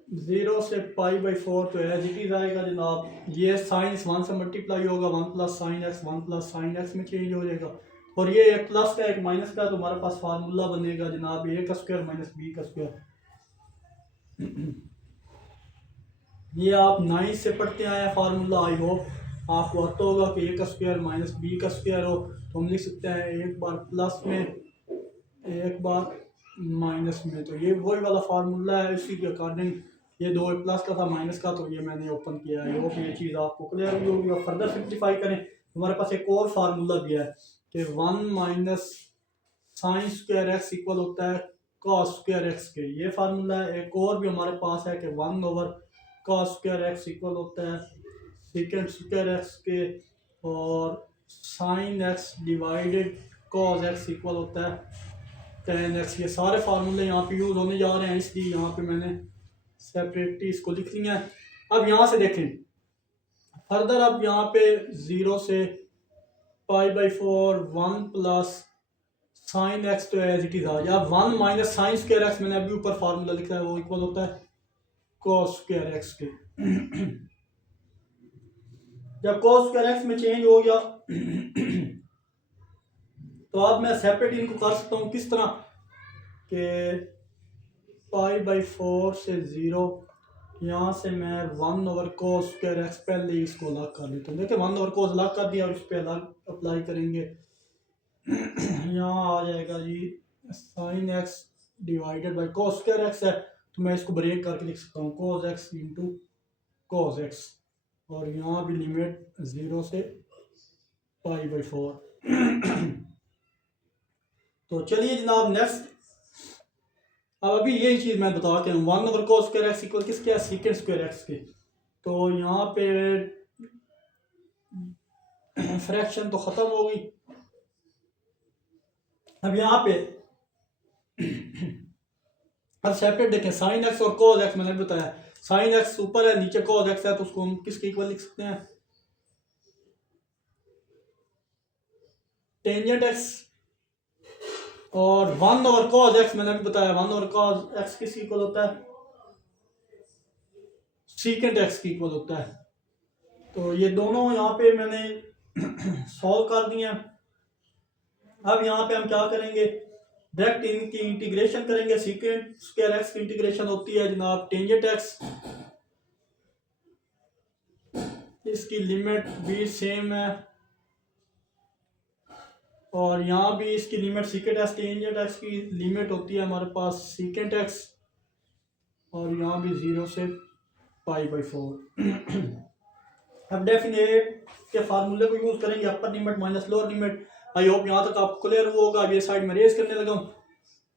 0 से π/4 तो एज इट इज आएगा जनाब, ये साइन 1 से मल्टीप्लाई होगा, 1 + sin x 1 + sin x में चेंज हो जाएगा, और ये एक प्लस का एक माइनस का, तो हमारे पास फार्मूला बनेगा जनाब a² - b²। ये आप 9 से पढ़ते आए हैं फार्मूला, आई होप आपको आता होगा कि a² - b² हो, तो हम लिख सकते हैं एक बार प्लस में एक बार माइनस में। तो ये वही वाला फार्मूला है, इसी के अकॉर्डिंग ये दो प्लस का था माइनस का, तो ये मैंने ओपन किया है। आई होप ये चीज़ आपको क्लियर हुई होगी। और फर्दर सिंप्लीफाई करें हमारे पास एक और फार्मूला भी है कि 1 - sin² x इक्वल होता है cos² x के, ये फार्मूला है। एक और भी हमारे पास है कि 1/cos² x इक्वल होता है sec² x के, और sin x divided cos x equal होता है tan x। ये सारे फार्मूले यहाँ पे यूज होने जा रहे हैं, इसलिए यहाँ पे मैंने सेपरेटली इसको लिख लिया है। अब यहाँ से देखें फर्दर, अब यहाँ पे 0 से π/4 1 + sin x तो एज इट इज आ गया। 1 - sin² x मैंने अभी ऊपर फार्मूला लिखा है, वो इक्वल होता है cos² x के। जब cos² x में चेंज हो गया तो अब मैं सेपरेट इनको कर सकता हूँ किस तरह कि π/4 से 0, यहाँ से मैं 1/cos² x पहले ही इसको अलग कर लेता हूँ। देखिए 1/cos अलग कर दिया और इस पर अलग अप्लाई करेंगे। यहाँ आ जाएगा जी sin x divided by cos² x है, तो मैं इसको ब्रेक करके लिख सकता हूँ cos x × cos x, और यहाँ भी लिमिट 0 से π/4। तो चलिए जनाब नेक्स्ट, अब अभी यही चीज़ मैं बता के 1/cos² x इक्वल किसके है, sec² x के। तो यहाँ पे फ्रैक्शन तो ख़त्म हो गई, अब यहाँ पे अब सेपरेट देखें, साइन एक्स और कोस एक्स मैंने बताया, साइन एक्स ऊपर है नीचे कोस एक्स है, तो उसको हम किसके इक्वल लिख सकते हैं, टेंजेंट एक्स। और 1/cos एक्स मैंने भी बताया, 1/cos एक्स किस इक्वल होता है, सीकेंट एक्स की इक्वल होता है। तो ये दोनों यहाँ पे मैंने सॉल्व कर दिए। अब यहाँ पे हम क्या करेंगे, डायरेक्ट इनकी इंटीग्रेशन करेंगे। सीकेंट स्क्वायर एक्स की इंटीग्रेशन होती है जनाब टेंजेंट एक्स, इसकी लिमिट भी सेम है, और यहाँ भी इसकी limit secant x tangent x की लिमिट होती है हमारे पास सीकेंट एक्स, और यहाँ भी 0 से π/4। अब डेफिनेट के फार्मूले को यूज करेंगे, upper limit minus lower limit. I hope यहाँ तक आपको क्लियर हुआ होगा। अब ये साइड में रेज करने लगा हूँ,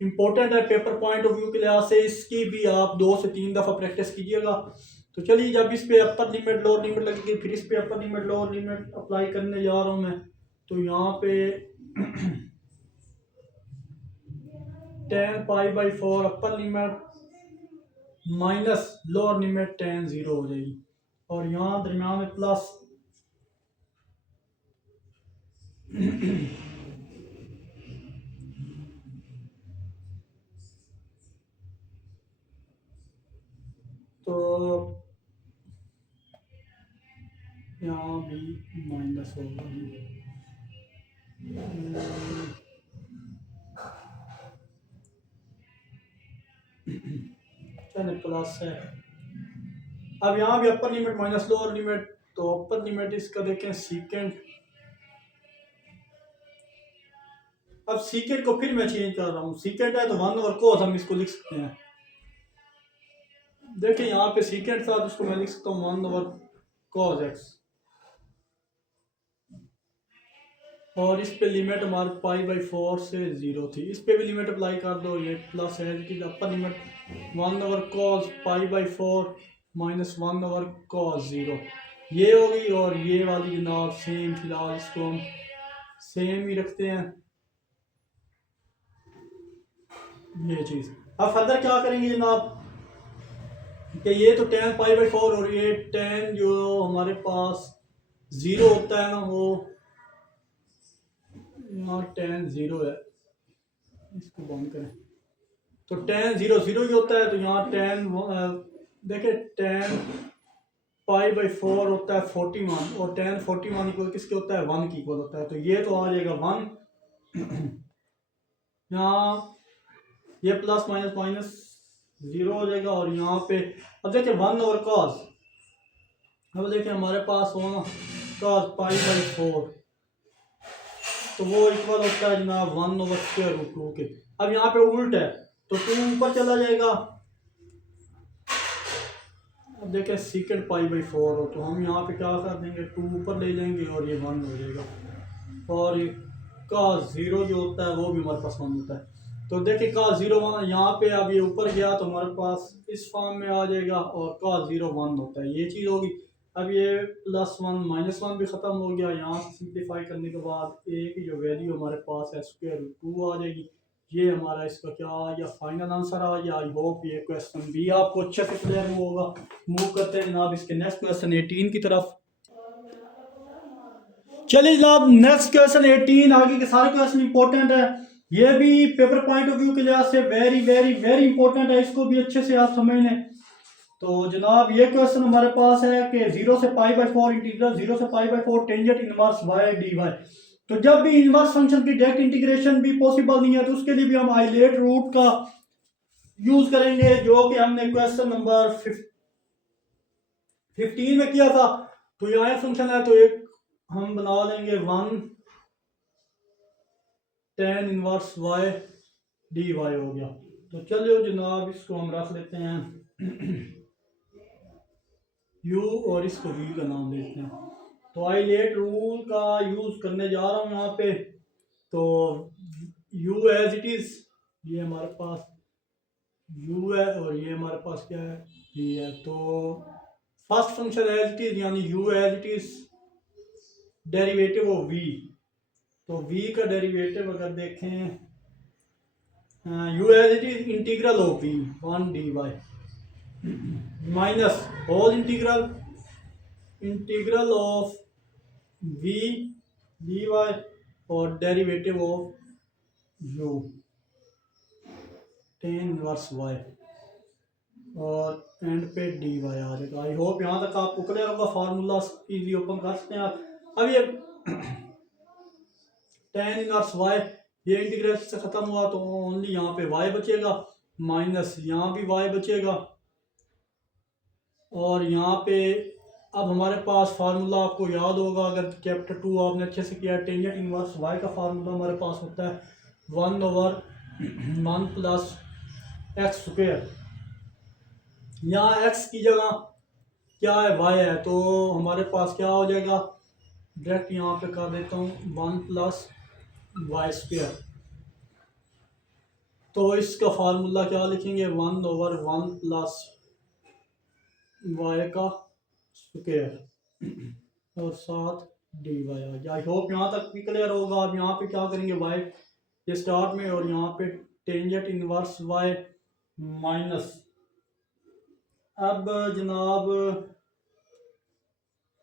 इंपॉर्टेंट है पेपर पॉइंट ऑफ व्यू के लिहाज से, इसकी भी आप 2 से 3 दफ़ा प्रैक्टिस कीजिएगा। तो चलिए, जब इस पे अपर लिमिट लोअर लिमिट लगेगी, फिर इस पे अपर लिमिट लोअर लिमिट अप्लाई करने जा रहा हूँ मैं। तो यहाँ पे tan π/4 upper limit minus lower limit tan 0 हो जाएगी, और यहाँ दरम्यान में प्लस तो यहाँ भी माइनस होगा, चलिए प्लस है। अब यहाँ भी upper limit minus lower limit, तो अपर लिमिट इसका देखें सीकेंट। अब सीकेंट को फिर मैं चेंज कर रहा हूँ, सीकेंट है तो 1/cos हम इसको लिख सकते हैं। देखिए यहाँ पे सीकेंट था, उसको मैं लिख सकता हूँ 1/cos एक्स, और इस पे लिमिट हमारे π/4 से 0 थी, इस पे भी लिमिट अप्लाई कर दो, ये प्लस है कि upper limit 1/cos π/4 minus 1/cos 0 ये होगी, और ये वाली जनाब सेम, फिलहाल इसको हम सेम ही रखते हैं ये चीज़। अब फर्दर क्या करेंगे जनाब, कि ये तो tan π/4 और ये tan जो हमारे पास 0 होता है ना, वो यहाँ tan 0 है, इसको बंद करें, तो tan 0 0 ही होता है। तो यहाँ tan देखिए tan π/4 होता है 41, और tan 41 इक्वल किसके होता है, 1 की इक्वल होता है। तो ये तो आ जाएगा 1, यहाँ ये प्लस माइनस माइनस 0 हो जाएगा, और यहाँ पे अब देखिए 1/cos, अब देखिए हमारे पास होना cos π/4, तो वो इक्वल होता है जनाब 1/√2 के। अब यहाँ पे उल्ट है, तो 2 ऊपर चला जाएगा। अब देखें सीकेंट π/4 हो, तो हम यहाँ पे क्या कर देंगे, 2 ऊपर ले जाएंगे और ये 1 हो जाएगा, और ये cos 0 जो होता है वो भी हमारे पास 1 होता है। तो देखिए cos 0 1 यहाँ पे, अब ये ऊपर गया तो हमारे पास इस फॉर्म में आ जाएगा, और cos 0 1 होता है, ये चीज़ होगी। अब ये +1 -1 भी ख़त्म हो गया, यहाँ से सिंप्लीफाई करने के बाद ए की जो वैल्यू हमारे पास है √2 आ जाएगी। ये हमारा इसका क्या आ गया, फाइनल आंसर आ गया। आई होप ये क्वेश्चन भी आपको अच्छे से क्लियर हुआ होगा। मूव करते हैं जनाब इसके नेक्स्ट क्वेश्चन 18 की तरफ। चलिए जनाब नेक्स्ट क्वेश्चन 18, आगे के सारे क्वेश्चन इंपॉर्टेंट है, ये भी पेपर पॉइंट ऑफ व्यू के लिहाज से वेरी वेरी वेरी इंपॉर्टेंट है, इसको भी अच्छे से आप समझ लें। तो जनाब ये क्वेश्चन हमारे पास है कि 0 से π/4 इंटीग्रल 0 से π/4 टेंजेंट इनवर्स y dy। तो जब भी इनवर्स फंक्शन की डायरेक्ट इंटीग्रेशन भी पॉसिबल नहीं है, तो उसके लिए भी हम आइलेट रूट का यूज करेंगे, जो कि हमने क्वेश्चन नंबर 15 में किया था। तो यहाँ फंक्शन है, तो एक हम बना लेंगे 1 tan इनवर्स y dy हो गया। तो चलिए जनाब इसको हम रख लेते हैं u, और इसको v का नाम देते हैं। तो आइलेट रूल का यूज करने जा रहा हूँ यहाँ पे। तो u एज इट इज, ये हमारे पास u है, और ये हमारे पास क्या है, v है। तो first function as it is, यानी u as it is, derivative of v। तो v का डेरिवेटिव अगर देखें u as it is integral of v 1 dy minus whole integral of v dy और derivative of u tan inverse y और and पे D Y आ जाएगा। I hope यहाँ तक आपको क्लियर होगा। फार्मूला इजी ओपन कर सकते हैं आप। अब ये tan इनवर्स y ये इंटीग्रेशन से ख़त्म हुआ तो ओनली यहाँ पे y बचेगा, माइनस यहाँ भी y बचेगा और यहाँ पे अब हमारे पास फार्मूला आपको याद होगा, अगर चैप्टर 2 आपने अच्छे से किया, टेंजेंट इनवर्स y का फार्मूला हमारे पास होता है 1/1 प्लस एक्स स्क्वायर। यहाँ x की जगह क्या है y है, तो हमारे पास क्या हो जाएगा, डायरेक्ट यहाँ पे कर देता हूँ 1 प्लस वाई स्क्वायर। तो इसका फार्मूला क्या लिखेंगे 1/1 प्लस वाई का स्क्वायर और साथ डी वाई आ गया। आई होप यहाँ तक भी क्लियर होगा। अब यहाँ पे क्या करेंगे y ये स्टार्ट में और यहाँ पे टेंजेंट इनवर्स y माइनस, अब जनाब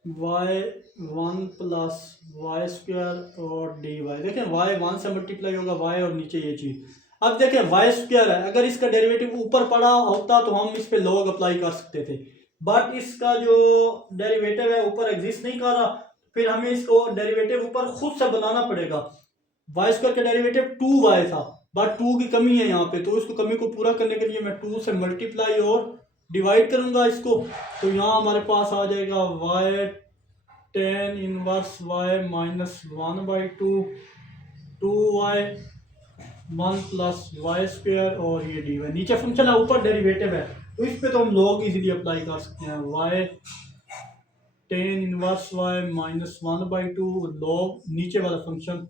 y1 प्लस वाई स्क्वायर और डी वाई। देखें y 1 से मल्टीप्लाई होगा y और नीचे ये चीज़। अब देखें वाई स्क्वायर है, अगर इसका डेरिवेटिव ऊपर पड़ा होता तो हम इस पे लॉग अप्लाई कर सकते थे, बट इसका जो डेरिवेटिव है ऊपर एग्जिस्ट नहीं कर रहा, फिर हमें इसको डेरिवेटिव ऊपर खुद से बनाना पड़ेगा। वाई स्क्वायर का डेरिवेटिव 2y था, बट 2 की कमी है यहाँ पे, तो इसको कमी को पूरा करने के लिए मैं 2 से मल्टीप्लाई और डिवाइड करूंगा इसको, तो यहाँ हमारे पास आ जाएगा y tan inverse y minus 1/2 2y 1 plus y square और ये डी वाई। नीचे फंक्शन है ऊपर डेरिवेटिव है, तो इस पे तो हम लॉग इजीली अप्लाई कर सकते हैं। y tan inverse y minus 1/2 log नीचे वाला फंक्शन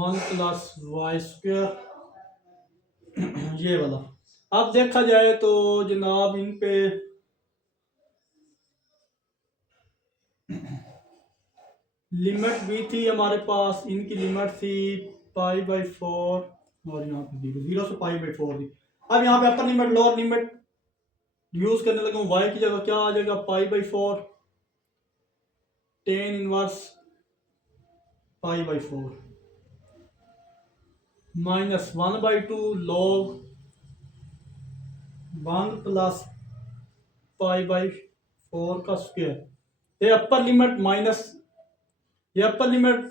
1 प्लस वाई स्क्वायर ये वाला। अब देखा जाए तो जनाब इन पे लिमिट भी थी हमारे पास, इनकी लिमिट थी π/4 और यहाँ पे 0 से π/4 थी। अब यहाँ पे अपर लिमिट लोअर लिमिट यूज करने लगा हूँ, y की जगह क्या आ जाएगा π/4 tan inverse π/4 minus 1/2 log 1 plus π/4 का स्क्वायर। ये अपर लिमिट माइनस, ये अपर लिमिट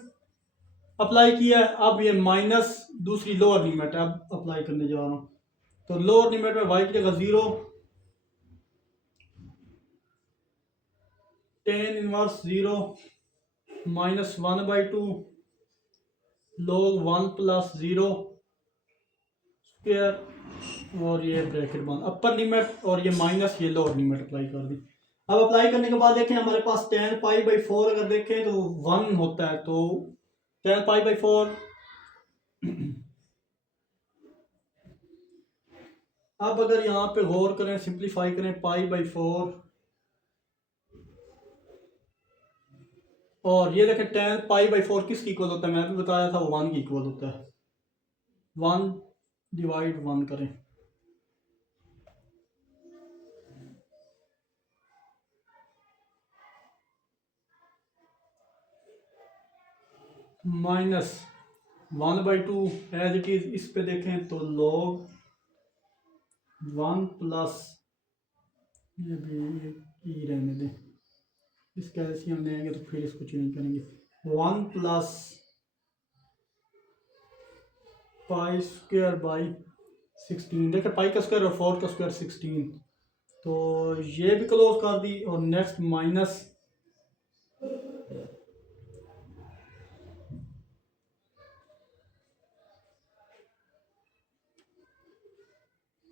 अप्लाई किया है, अब ये माइनस दूसरी लोअर लिमिट अब अप्लाई करने जा रहा हूँ। तो लोअर लिमिट में y की जगह 0 tan inverse 0 minus 1/2 log 1 plus 0 square और ये ब्रैकेट बंद, अपर लिमिट और ये माइनस ये लोअर लिमिट अप्लाई कर दी। अब अप्लाई करने के बाद देखें हमारे पास tan π/4 अगर देखें तो 1 होता है, तो tan π/4 अब अगर यहाँ पे गौर करें सिंप्लीफाई करें π/4 और ये देखें tan π/4 किसकी इक्वल होता है, मैं भी बताया था वो 1 की इक्वल होता है। 1 डिवाइड 1 करें माइनस 1/2 एज इट इज, इस पे देखें तो log 1 प्लस ये भी ये रहने दें, इसका एलसीएम लेंगे तो फिर इसको चेंज करेंगे 1 प्लस पाई स्क्वायर बाई 16। देखिए पाई का स्क्वायर और 4 का स्क्वायर 16, तो ये भी क्लोज कर दी और नेक्स्ट माइनस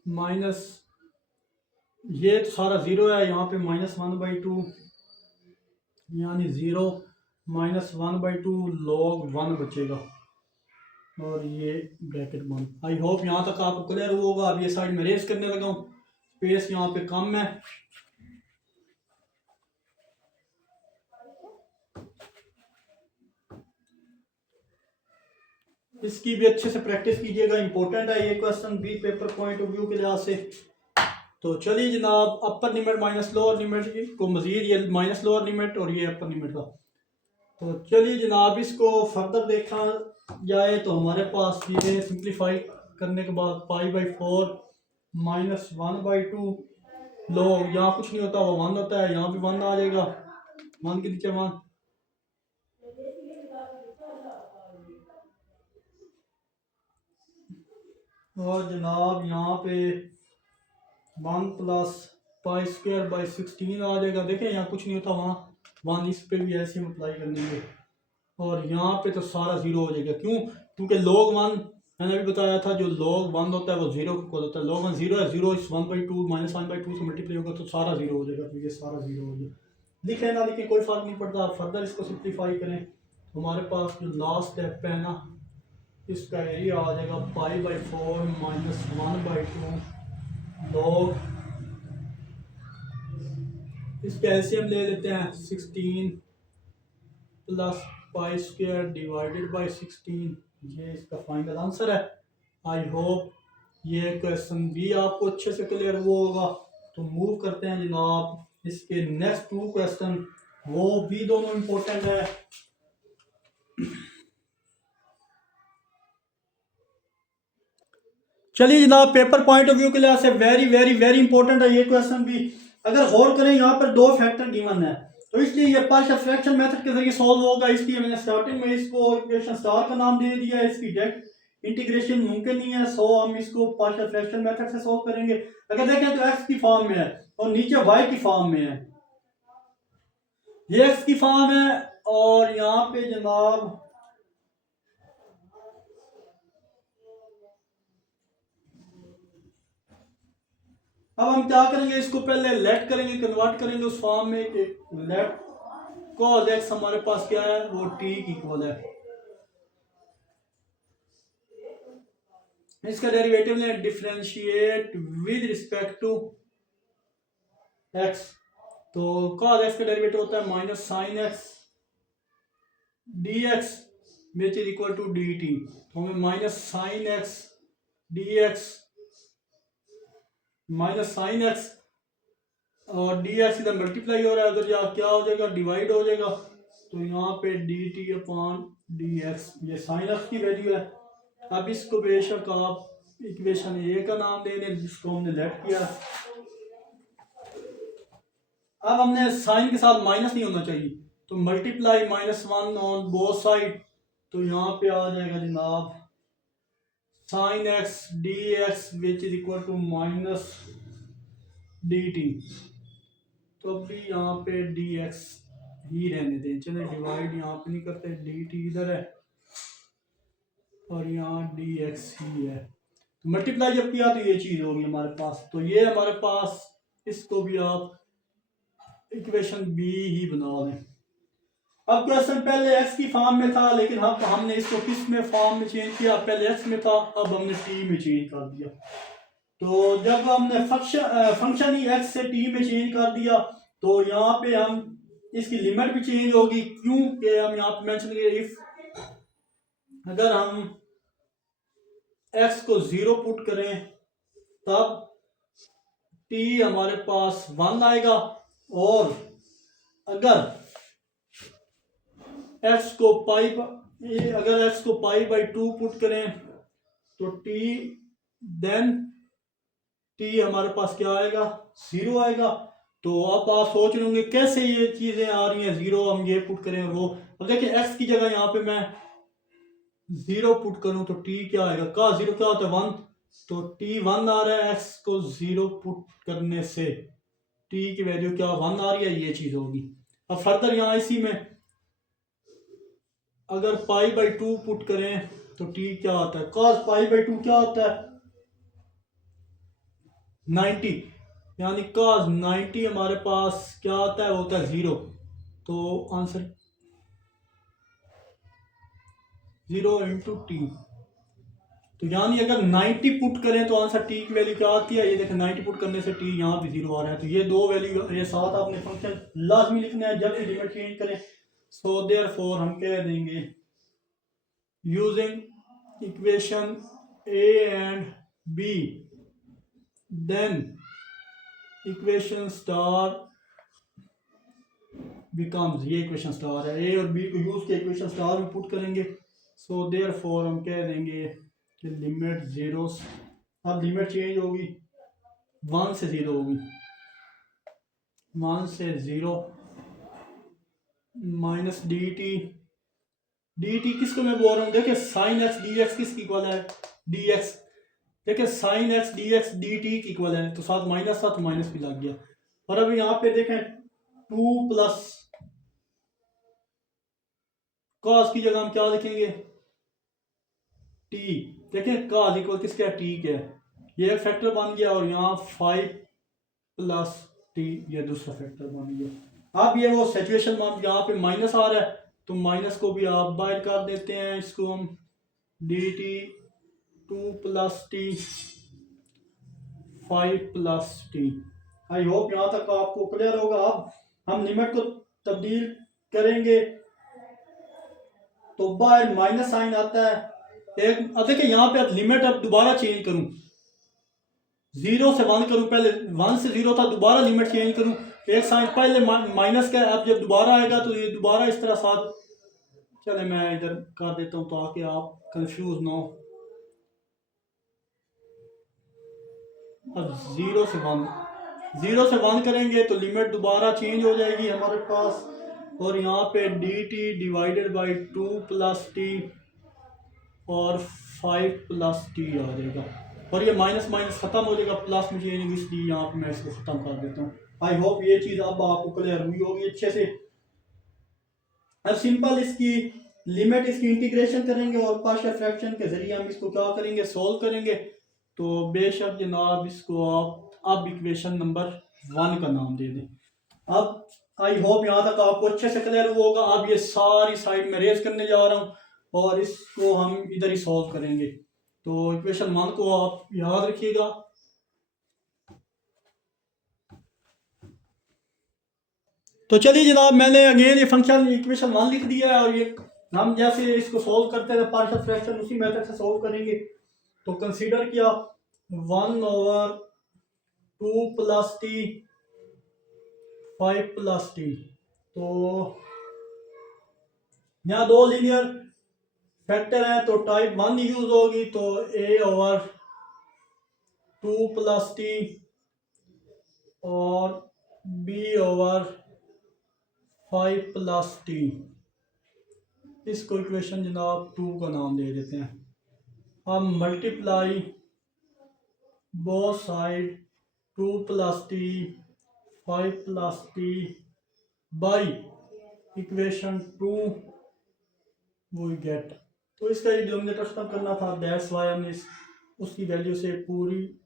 माइनस ये तो सारा ज़ीरो है, यहाँ पे माइनस 1/2 यानी 0 माइनस 1/2 log 1 बचेगा और ये ब्रैकेट बंद। आई होप यहाँ तक आपको क्लियर होगा। अब ये साइड में रेस करने लगा हूँ, स्पेस यहाँ पे कम है। इसकी भी अच्छे से प्रैक्टिस कीजिएगा, इंपॉर्टेंट है ये क्वेश्चन भी पेपर पॉइंट ऑफ व्यू के लिहाज से। तो चलिए जनाब, अपर लिमिट माइनस लोअर लिमिट को मजीद, ये माइनस लोअर लिमिट और ये अपर लिमिट का। तो चलिए जनाब, इसको फर्दर देखा जाए तो हमारे पास ये सिंप्लीफाई करने के बाद π/4 -1/2 लोग, यहाँ कुछ नहीं होता वो 1 होता है, यहाँ भी 1 आ जाएगा, 1 के नीचे 1। और जनाब यहाँ पे 1 + π²/16 आ जाएगा। देखें यहाँ कुछ नहीं होता, वहाँ 1 इस पे भी ऐसे हम अप्लाई कर लेंगे और यहाँ पे तो सारा जीरो हो जाएगा। क्यों? क्योंकि log 1 मैंने अभी बताया था, जो log 1 होता है वो जीरो को होता है। log 1 जीरो है, जीरो इस 1/2 -1/2 से मल्टीप्लाई होगा तो सारा जीरो हो जाएगा। तो ये सारा जीरो हो जाएगा, लिखे ना लिखे कोई फर्क नहीं पड़ता। फर्दर इसको सिंप्लीफाई करें तो हमारे पास जो लास्ट स्टेप है ना, इसका एरिया आ जाएगा π/4 -1/2 log, इसका एलसीएम ले लेते हैं 16 + π²/16, ये इसका फाइनल आंसर है। आई होप ये क्वेश्चन भी आपको अच्छे से क्लियर हुआ होगा। तो मूव करते हैं जनाब इसके नेक्स्ट 2 क्वेश्चन, वो भी दोनों इम्पोर्टेंट है। चलिए जनाब, पेपर पॉइंट ऑफ व्यू के लिहाज से वेरी वेरी वेरी इंपॉर्टेंट है ये क्वेश्चन भी। अगर गौर करें यहाँ पर 2 फैक्टर गिवन है, तो इसलिए ये पार्शियल फ्रैक्शन मेथड के जरिए सॉल्व होगा। इसलिए मैंने स्टार्टिंग में इसको इक्वेशन स्टार का नाम दे दिया है। इसकी डायरेक्ट इंटीग्रेशन मुमकिन नहीं है, सो हम इसको पार्शियल फ्रैक्शन मेथड से सॉल्व करेंगे। अगर देखें तो एक्स की फॉर्म में है और नीचे वाई की फॉर्म में है, ये एक्स की फॉर्म है और यहाँ पे जनाब अब हम क्या करेंगे, इसको पहले लेट करेंगे, कन्वर्ट करेंगे उस फॉर्म में कि लेट cos x हमारे पास क्या है, वो t की इक्वल है। इसका डेरिवेटिव लें, differentiate with respect to x। तो cos x का डेरिवेटिव होता है -sin x dx which is equal to dt। तो हमें -sin x dx -sin x और dx इधर मल्टीप्लाई हो रहा है, उधर जा क्या हो जाएगा, डिवाइड हो जाएगा। तो यहाँ पे dt/dx, ये sin x की वैल्यू है। अब इसको बेशक आप इक्वेशन ए का नाम दे दें, जिसको हमने लेट किया। अब हमने साइन के साथ माइनस नहीं होना चाहिए, तो मल्टीप्लाई -1 ऑन बोथ साइड। तो यहाँ पे आ जाएगा जनाब sin x dx which is equal to -dt। तो अभी यहाँ पे dx ही रहने दें, चले डिवाइड यहाँ पे नहीं करते, dt इधर है और यहाँ dx ही है। तो मल्टीप्लाई जब किया तो ये चीज़ होगी हमारे पास। तो ये हमारे पास, इसको भी आप इक्वेशन बी ही बना दें। अब क्वेश्चन पहले x की फॉर्म में था, लेकिन अब हमने इसको किस में फॉर्म में चेंज किया, पहले x में था, अब हमने t में चेंज कर दिया। तो जब हमने फंक्शन ही x से t में चेंज कर दिया, तो यहाँ पे हम इसकी लिमिट भी चेंज होगी। क्योंकि हम यहाँ पे मेंशन करें, इफ अगर हम x को 0 पुट करें तब t हमारे पास 1 आएगा, और अगर x को π/2 पुट करें तो देन t हमारे पास क्या आएगा, 0 आएगा। तो अब आप सोच रहे होंगे कैसे ये चीजें आ रही हैं, 0 हम ये पुट करें और वो। अब देखिए x की जगह यहाँ पे मैं 0 पुट करूं तो t क्या आएगा, का 0 क्या होता है 1, तो t 1 आ रहा है। x को 0 पुट करने से t की वैल्यू क्या 1 आ रही है, ये चीज होगी। अब फर्दर यहाँ इसी में अगर π/2 पुट करें तो t क्या आता है, cos π/2 क्या होता है 90, यानी cos 90 हमारे पास क्या आता है, होता है 0। तो आंसर 0 × t। तो यानी अगर 90 पुट करें तो आंसर t की वैल्यू क्या आती है, ये देखें 90 पुट करने से t यहाँ भी 0 आ रहा है। तो ये दो वैल्यू, ये साथ आपने फंक्शन लाजमी लिखना है जब भी लिमिट चेंज करें। सो देयरफॉर हम कह देंगे using equation A and B, then equation star becomes, ये इक्वेशन स्टार है, ए और बी को यूज के इक्वेशन स्टार में पुट करेंगे। सो देयरफॉर हम कह देंगे कि लिमिट जीरो, अब लिमिट चेंज होगी, 1 से 0 होगी, 1 से 0 minus D T, D T किसको मैं बोल रहा हूँ, देखिए साइन एक्स डी एक्स किसकी इक्वल है, डी एक्स, देखिए साइन एक्स डी टी की इक्वल है, तो साथ माइनस था तो माइनस भी लग गया। और अब यहाँ पे देखें 2 प्लस कॉस की जगह हम क्या लिखेंगे, टी, देखें कॉस इक्वल किसके है, टी के, ये एक फैक्टर बन गया, और यहाँ 5 प्लस टी ये दूसरा फैक्टर बन गया। अब ये वो सिचुएशन यहाँ पे माइनस आ रहा है, तो माइनस को भी आप बाहर कर देते हैं, इसको हम डी टी 2 प्लस t 5 plus T. I hope यहाँ तक आपको क्लियर होगा। अब हम लिमिट को तब्दील करेंगे तो बाहर माइनस साइन आता है एक, अब देखिए यहाँ पे अब लिमिट अब दोबारा चेंज करूं, 0 से 1 करूं, पहले 1 से 0 था, दोबारा लिमिट चेंज करूं, एक साइन पहले माइनस का, अब जब दोबारा आएगा तो ये दोबारा इस तरह साथ, चले मैं इधर कर देता हूं ताकि आप कंफ्यूज ना हो। अब 0 से 1 करेंगे तो लिमिट दोबारा चेंज हो जाएगी हमारे पास, और यहाँ पे डी टी डिवाइडेड बाई 2 प्लस टी और 5 प्लस टी आ जाएगा, और ये माइनस माइनस खत्म हो जाएगा, प्लस में चेंज होगी, इसलिए यहाँ पे मैं इसको खत्म कर देता हूँ। आई होप ये चीज़ अब आपको क्लियर हुई होगी अच्छे से। अब सिंपल इसकी लिमिट, इसकी इंटीग्रेशन करेंगे और पार्शियल फ्रैक्शन के जरिए हम इसको क्या करेंगे, सोल्व करेंगे। तो बेशक जनाब इसको आप अब इक्वेशन नंबर 1 का नाम दे दें। अब आई होप यहाँ तक आपको अच्छे से क्लियर हुआ होगा। अब ये सारी साइड में रेज करने जा रहा हूँ और इसको हम इधर ही सॉल्व करेंगे। तो इक्वेशन 1 को आप याद रखिएगा। तो चलिए जनाब, मैंने अगेन ये फंक्शन इक्वेशन 1 लिख दिया है, और ये हम जैसे इसको सॉल्व करते हैं पार्शियल फ्रैक्शन उसी मेथड से सॉल्व करेंगे। तो कंसीडर किया 1/2 प्लस टी 5 प्लस टी, तो यहाँ दो लीनियर फैक्टर है तो टाइप 1 यूज होगी, तो a/2 प्लस टी और b/5 प्लस टी। इसको इक्वेशन जनाब 2 का नाम दे देते हैं। हम मल्टीप्लाई बोथ साइड 2 प्लस t 5 plus t by equation 2 we get. तो इसका ये डिनोमिनेटर खत्म करना था, दैट्स वाई हमने उसकी वैल्यू से पूरी,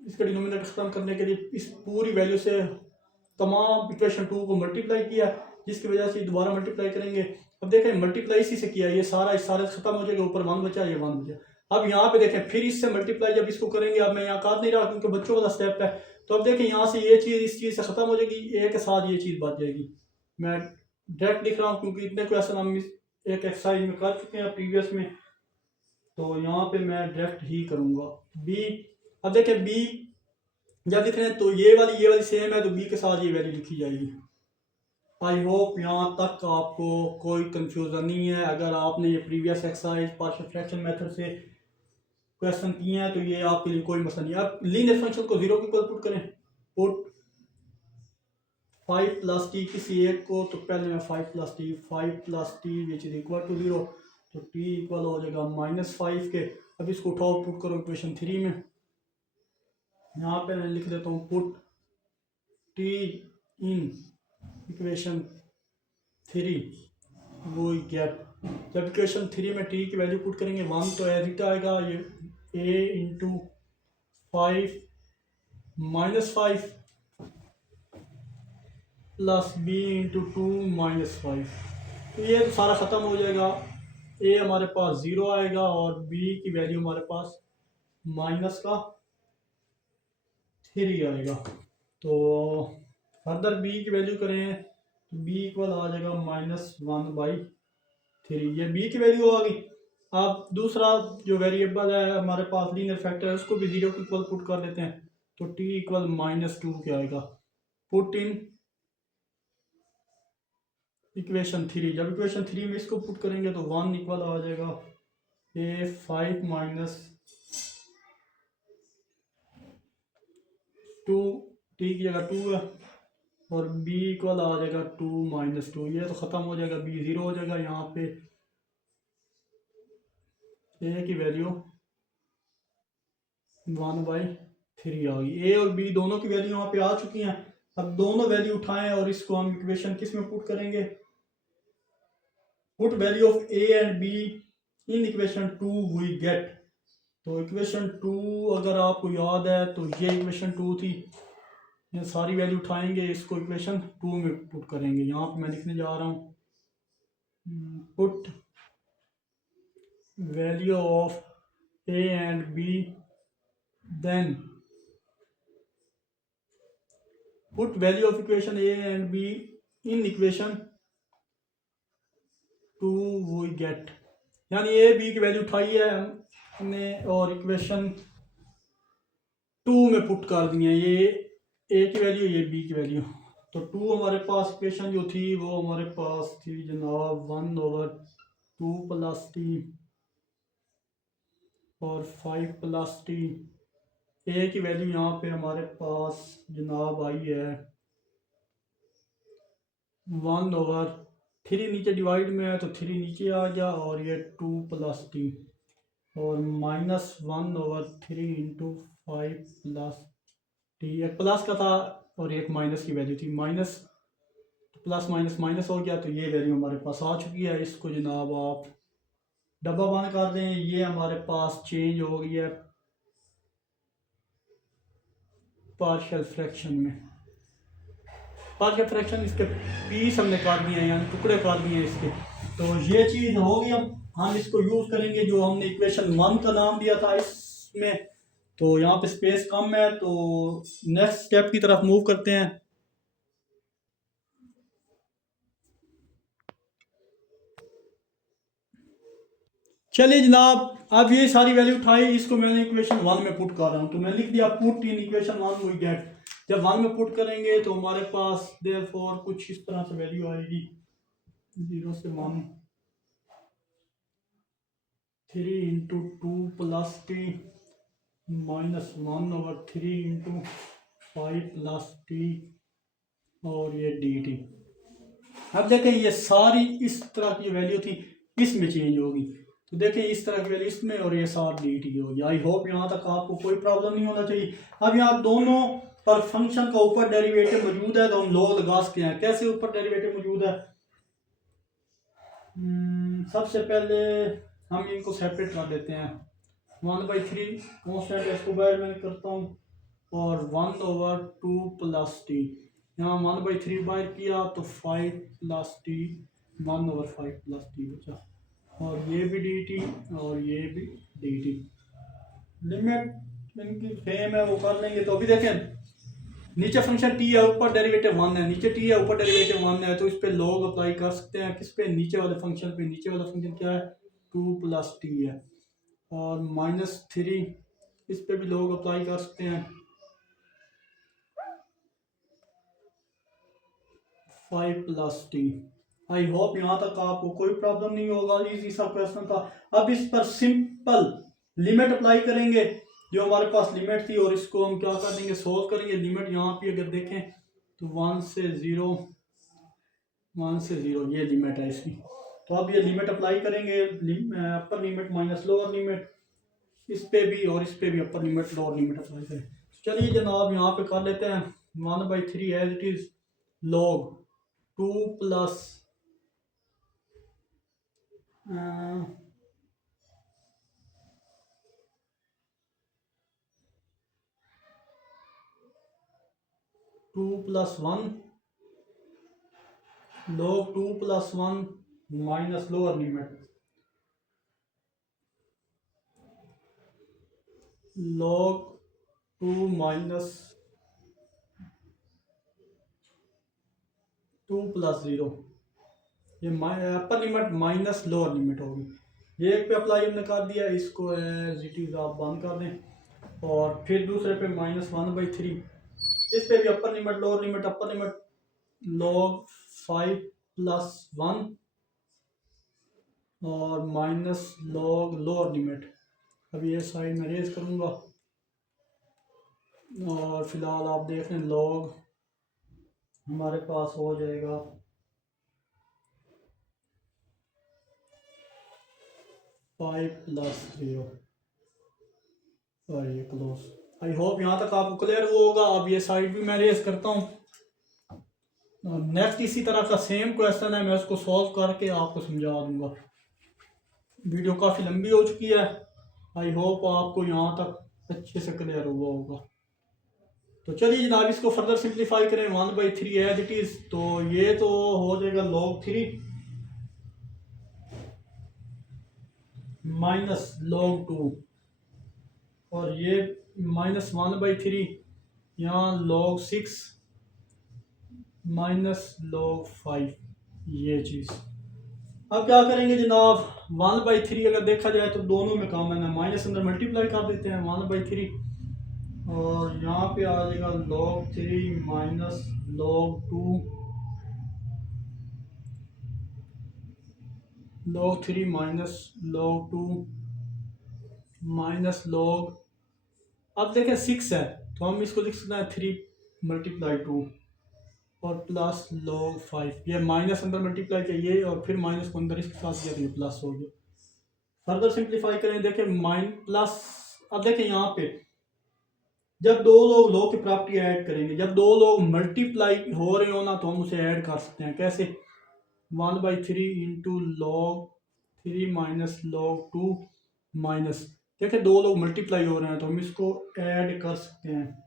इसका डिनोमिनेटर खत्म करने के लिए इस पूरी वैल्यू से तमाम इक्वेशन 2 को मल्टीप्लाई किया, जिसकी वजह से दोबारा मल्टीप्लाई करेंगे। अब देखें मल्टीप्लाई इसी से किया, ये सारा खत्म हो जाएगा, ऊपर 1 बचा, ये 1 बचा। अब यहाँ पे देखें फिर इससे मल्टीप्लाई जब इसको करेंगे, अब मैं यहाँ काट नहीं रहा क्योंकि बच्चों वाला स्टेप है। तो अब देखें यहाँ से ये चीज़ इस चीज़ से खत्म हो जाएगी, ए के साथ ये चीज़ बच जाएगी। मैं डायरेक्ट लिख रहा हूँ क्योंकि इतने क्वेश्चन हम एक एक्सरसाइज में कर चुके हैं प्रीवियस में, तो यहाँ पे मैं डायरेक्ट ही करूँगा बी। अब देखें बी जब लिख रहे हैं तो ये वाली सेम है, तो बी के साथ ये वैल्यू लिखी जाएगी। आई होप यहाँ तक आपको कोई कंफ्यूजन नहीं है। अगर आपने ये previous exercise partial fraction method से क्वेश्चन किए हैं तो ये आपके लिए कोई मसला नहीं है। आप लीनियर फंक्शन को 0 के इक्वल पुट करें, पुट 5 प्लस टी किसी एक को, तो पहले मैं 5 plus t which is equal to 0, तो टी इक्वल हो जाएगा -5 के। अब इसको उठाओ पुट करो इक्वेशन 3 में, यहाँ पे मैं लिख देता हूँ पुट टी इन इक्वेशन 3 वो गेट। जब इक्वेशन 3 में टी की वैल्यू पुट करेंगे 1 तो एज इट आएगा, ये a into 5 -5 plus b into 2 -5, तो ये तो सारा ख़त्म हो जाएगा। a हमारे पास 0 आएगा और b की वैल्यू हमारे पास -3 आएगा। तो फर्दर b की वैल्यू करें तो b इक्वल आ जाएगा -1/3, ये b की वैल्यू आ गई। अब दूसरा जो वेरिएबल है हमारे पास लीनियर फैक्टर है, उसको भी जीरो के इक्वल पुट कर लेते हैं। तो t इक्वल -2 क्या आएगा, पुट इन इक्वेशन 3। जब इक्वेशन 3 में इसको पुट करेंगे तो 1 इक्वल आ जाएगा a5 माइनस 2, t की जगह 2 है, और b इक्वल आ जाएगा 2 माइनस 2। ये तो ख़त्म हो जाएगा, b 0 हो जाएगा। यहाँ पे a की वैल्यू 1/3 आ गई। a और b दोनों की वैल्यू यहाँ पे आ चुकी हैं। अब दोनों वैल्यू उठाएं और इसको हम इक्वेशन किस में पुट करेंगे, put value of a and b in equation 2 we get. तो इक्वेशन 2 अगर आपको याद है तो ये इक्वेशन 2 थी, ये सारी वैल्यू उठाएंगे, इसको इक्वेशन 2 में पुट करेंगे। यहाँ पे मैं लिखने जा रहा हूँ put value of a and b, then put value of equation a and b in equation 2 we get. यानी a b की वैल्यू उठाई है हमने और इक्वेशन 2 में पुट कर दी है। ये a की वैल्यू, ये b की वैल्यू। तो 2 हमारे पास इक्वेशन जो थी वो हमारे पास थी जनाब 1/2 प्लस t और 5 प्लस t। a की वैल्यू यहाँ पे हमारे पास जनाब आई है 1/3, नीचे डिवाइड में है तो 3 नीचे आ गया, और ये 2 प्लस t और -1/3 इंटू 5 प्लस t। एक प्लस का था और एक माइनस की वैल्यू थी, माइनस प्लस माइनस माइनस हो गया, तो ये वैल्यू हमारे पास आ चुकी है। इसको जनाब आप डब्बा बंद कर दें। ये हमारे पास चेंज हो गई है पार्शियल फ्रैक्शन में। पार्शियल फ्रैक्शन इसके पीस हमने काट दिए हैं, यानी टुकड़े काट दिए हैं इसके। तो ये चीज़ हो गई। अब हम इसको यूज़ करेंगे जो हमने इक्वेशन 1 का नाम दिया था इसमें। तो यहाँ पे स्पेस कम है, तो नेक्स्ट स्टेप की तरफ मूव करते हैं। चलिए जनाब, अब ये सारी वैल्यू उठाई, इसको मैंने इक्वेशन 1 में पुट कर रहा हूँ। तो मैंने लिख दिया put in equation 1 we get. जब 1 में पुट करेंगे तो हमारे पास देयरफॉर कुछ इस तरह से वैल्यू आएगी 0 से 1, 3 into 2 plus t -1/3 into 5 plus t और ये dt। अब देखें ये सारी इस तरह की वैल्यू थी, इसमें चेंज होगी। तो देखें इस तरह की वैल्यू इसमें और ये साथ dt होगी। आई होप यहाँ तक आपको कोई प्रॉब्लम नहीं होना चाहिए। अब यहाँ दोनों पर फंक्शन का ऊपर डेरिवेटिव मौजूद है, तो हम लॉग लगा सकते हैं। कैसे ऊपर डेरिवेटिव मौजूद है, सबसे पहले हम इनको सेपरेट कर देते हैं। 1/3 कॉन्स्टेंट है, इसको बाहर मैंने करता हूँ, और 1/2 प्लस टी। यहाँ 1/3 बाहर किया तो 5 प्लस टी, 1/5 प्लस टी बचा, और ये भी डी टी और ये भी डी टी। लिमिट इनकी सेम है, वो कर लेंगे। तो अभी देखें नीचे फंक्शन t है, ऊपर डेरिवेटिव 1 है, नीचे t है ऊपर डेरिवेटिव 1 है, तो इस पे लॉग अप्लाई कर सकते हैं। किस पे, नीचे वाले फंक्शन पे। नीचे वाला फंक्शन क्या है, 2 प्लस t है, और -3 इस पे भी लॉग अप्लाई कर सकते हैं, 5 प्लस t। आई होप यहाँ तक आपको कोई प्रॉब्लम नहीं होगा, इजी सा क्वेश्चन था। अब इस पर सिंपल लिमिट अप्लाई करेंगे जो हमारे पास लिमिट थी, और इसको हम क्या कर देंगे, सोल्व करेंगे। लिमिट यहाँ पे अगर देखें तो 1 से 0, 1 से 0 ये लिमिट है इसकी। तो अब ये लिमिट अप्लाई करेंगे, upper limit minus lower limit, इस पे भी और इस पे भी upper limit lower limit apply करें। चलिए जनाब यहाँ पे कर लेते हैं 1/3 as it is log 2 plus 2 plus 1 log 2 plus 1 minus lower limit log 2 minus 2 plus 0। ये upper limit minus lower limit होगी, एक पे अप्लाई हमने कर दिया, इसको एज इट इज़ आप बंद कर दें। और फिर दूसरे पे -1/3, इस पे भी upper limit lower limit, upper limit log 5 + 1 और माइनस log लोअर लिमिट। अभी ये साइड में रेज करूँगा और फिलहाल आप देख लें log हमारे पास हो जाएगा 5 + 0 और ये क्लोज। आई होप यहाँ तक आपको क्लियर हुआ होगा। अब ये साइड भी मैं रेज करता हूँ। नेक्स्ट इसी तरह का सेम क्वेश्चन है, मैं उसको सॉल्व करके आपको समझा दूंगा। वीडियो काफ़ी लंबी हो चुकी है, आई होप आपको यहाँ तक अच्छे से क्लियर हुआ होगा। तो चलिए जनाब इसको फर्दर सिंप्लीफाई करें 1/3 एज इट इज़। तो ये तो हो जाएगा log 3 माइनस log 2 और ये -1/3 यहाँ log 6 माइनस log 5, ये चीज़। अब क्या करेंगे जनाब, 1/3 अगर देखा जाए तो दोनों में कॉमन है, माइनस अंदर मल्टीप्लाई कर देते हैं 1/3 और यहाँ पे आ जाएगा log 3 minus log 2, log 3 minus log 2 minus log, अब देखें 6 है तो हम इसको लिख सकते हैं 3 × 2 और प्लस log 5। ये माइनस अंदर मल्टीप्लाई चाहिए और फिर माइनस को अंदर इसके साथ दिया तो ये प्लस हो गया। फर्दर सिंप्लीफाई करें, देखें प्लस। अब देखें यहाँ पे जब दो लोग लॉग की प्रॉपर्टी ऐड करेंगे, जब दो लोग मल्टीप्लाई हो रहे हो ना तो हम उसे ऐड कर सकते हैं। कैसे? 1/3 into log 3 minus log 2 minus, देखिए दो लोग मल्टीप्लाई हो रहे हैं तो हम इसको ऐड कर सकते हैं।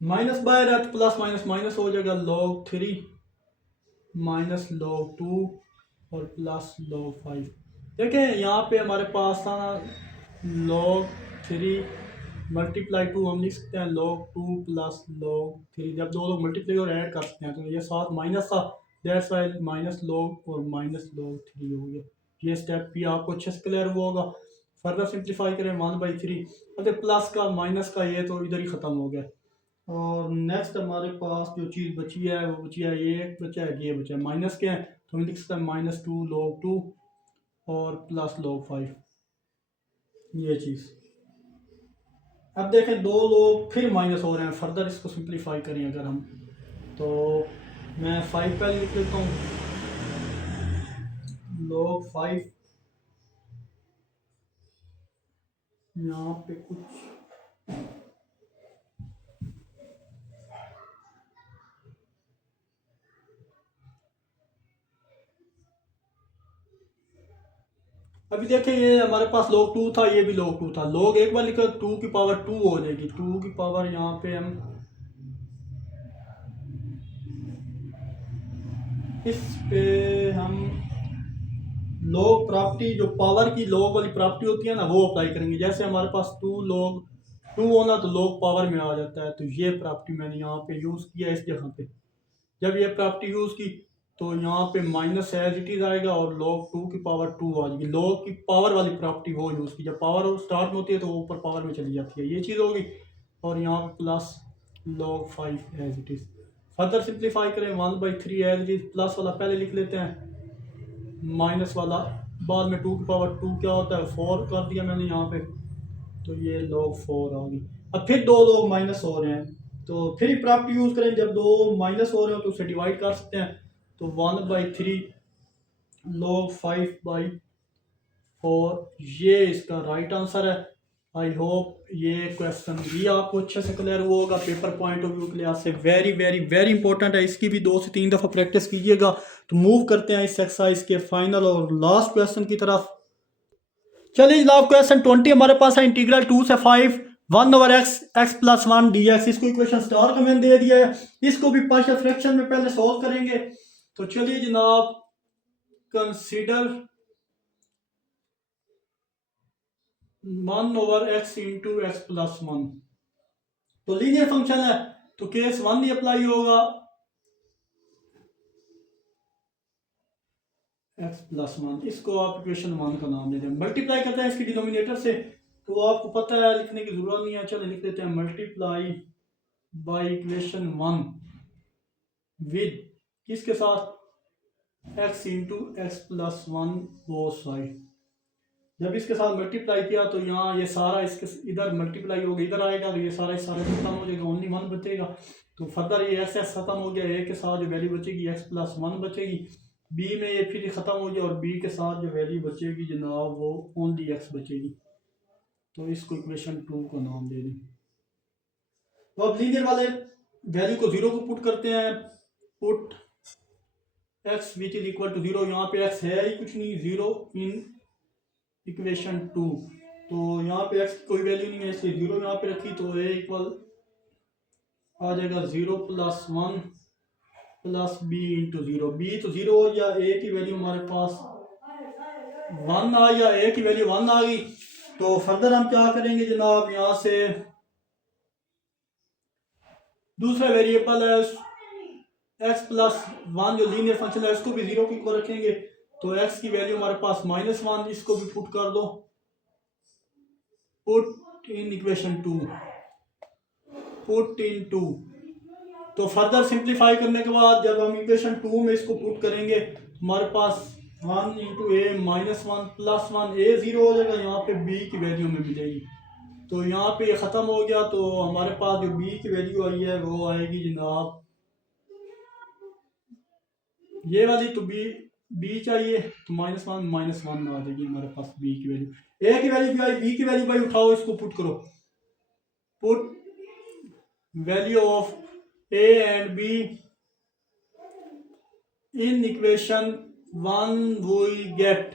माइनस बाहर है तो प्लस माइनस माइनस हो जाएगा, log 3 माइनस log 2 और प्लस log 5। देखें यहाँ पे हमारे पास था log 3 मल्टीप्लाई 2, हम लिख सकते हैं log 2 प्लस log 3। जब दो लोग मल्टीप्लाई और ऐड कर सकते हैं तो ये साथ माइनस था, दैट्स वाई माइनस log और माइनस log 3 हो गया। ये स्टेप भी आपको अच्छे से क्लियर हुआ होगा। फर्दर सिंप्लीफाई करें 1/3, अरे प्लस का माइनस का ये तो इधर ही ख़त्म हो गया। और नेक्स्ट हमारे पास जो चीज़ बची है वो बची है, ये बचा है, ये बचा है माइनस के हैं तो हम लिख सकते हैं -2 log 2 और प्लस log 5, ये चीज़। अब देखें दो लोग फिर माइनस हो रहे हैं, फर्दर इसको सिंप्लीफाई करें अगर हम, तो मैं 5 पहले लिख लेता हूँ, log 5 यहाँ पे कुछ अभी देखें ये हमारे पास log 2 था, ये भी log 2 था। log एक बार लिखा 2 की पावर 2 हो जाएगी, 2 की पावर यहाँ पे हम इस पे हम log प्रॉपर्टी, जो पावर की log वाली प्रॉपर्टी होती है ना, वो अप्लाई करेंगे। जैसे हमारे पास 2 log 2 होना तो log पावर में आ जाता है, तो ये प्रॉपर्टी मैंने यहाँ पे यूज़ किया इस जगह पे। जब ये प्रॉपर्टी यूज़ की तो यहाँ पे माइनस एज इट इज़ आएगा और log 2 की पावर 2 आ जाएगी। log की पावर वाली प्रॉपर्टी वो यूज़ की, जब पावर स्टार्ट में होती है तो वो ऊपर पावर में चली जाती है, ये चीज़ होगी। और यहाँ पे plus log 5 as it is. Further simplify करें 1/3 एज इट इज़, प्लस वाला पहले लिख लेते हैं, माइनस वाला बाद में 2 की पावर 2 क्या होता है 4 कर दिया मैंने यहाँ पे, तो ये log 4 आ गई। अब फिर दो लोग माइनस हो रहे हैं तो फिर प्रॉपर्टी यूज़ करें, जब दो माइनस हो रहे हो तो उसे डिवाइड कर सकते हैं। तो 1/3 log 5/4, ये इसका राइट आंसर है। आई होप ये क्वेश्चन भी आपको अच्छे से क्लियर हुआ होगा। पेपर पॉइंट ऑफ व्यू के लिहाज से वेरी वेरी वेरी इंपॉर्टेंट है, इसकी भी 2 से 3 दफ़ा प्रैक्टिस कीजिएगा। तो मूव करते हैं इस एक्सरसाइज के फाइनल और लास्ट क्वेश्चन की तरफ। चलिए जनाब क्वेश्चन 20 हमारे पास है, इंटीग्रल 2 से 5 1/x x + 1 dx। इसको इक्वेशन स्टार का मैंने दे दिया है, इसको भी पार्शियल फ्रैक्शन में पहले सॉल्व करेंगे। तो चलिए जनाब, कंसीडर 1/x × x + 1। तो लीनियर फंक्शन है तो केस 1 ही अप्लाई होगा, x प्लस 1, इसको आप इक्वेशन 1 का नाम दे दें। मल्टीप्लाई करते हैं इसकी डिनोमिनेटर से, तो आपको पता है लिखने की जरूरत नहीं है, चलो लिख देते हैं मल्टीप्लाई बाय इक्वेशन 1 विद किसके साथ, x into x plus 1 both side. जब इसके साथ मल्टीप्लाई किया तो यहाँ ये सारा इसके इधर मल्टीप्लाई होगा, इधर आएगा तो ये सारा खत्म हो जाएगा, ओनली 1 बचेगा। तो फर्दर ये एक्स खत्म हो गया, ए के साथ जो वैल्यू बचेगी x प्लस 1 बचेगी, बी में ये फिर खत्म हो गया और बी के साथ जो वैल्यू बचेगी जनाब वो ओनली x बचेगी। तो इसको इक्वेशन 2 का नाम दे दें। तो अब लीनियर वाले वैल्यू को 0 को पुट करते हैं, put x which is equal to 0, यहाँ पे x है ही कुछ नहीं, 0 इन इक्वेशन 2। तो यहाँ पे x की कोई वैल्यू नहीं है इसलिए 0 यहाँ पे रखी, तो a इक्वल आ जाएगा 0 plus 1 plus b into 0। b तो 0 हो गया, a की वैल्यू हमारे पास 1 आ गया, a की वैल्यू 1 आ गई। तो फर्दर हम क्या करेंगे जनाब, यहाँ से दूसरा वेरिएबल है x प्लस 1 जो लीनियर फंक्शन है इसको भी 0 की को रखेंगे, तो x की वैल्यू हमारे पास -1, इसको भी पुट कर दो, put in equation 2, put in 2। तो फर्दर सिंप्लीफाई करने के बाद जब हम इक्वेशन 2 में इसको पुट करेंगे हमारे पास 1 इंटू ए -1 प्लस 1, ए 0 हो जाएगा, यहाँ पे b की वैल्यू में मिलेगी। तो यहाँ पे ये ख़त्म हो गया, तो हमारे पास जो b की वैल्यू आई है वो आएगी जनाब ये वाली, तो b चाहिए तो -1 आ जाएगी हमारे पास b की वैल्यू। a की वैल्यू भी आई, b की वैल्यू भाई उठाओ, इसको पुट करो, put value of a and b in equation 1 we get.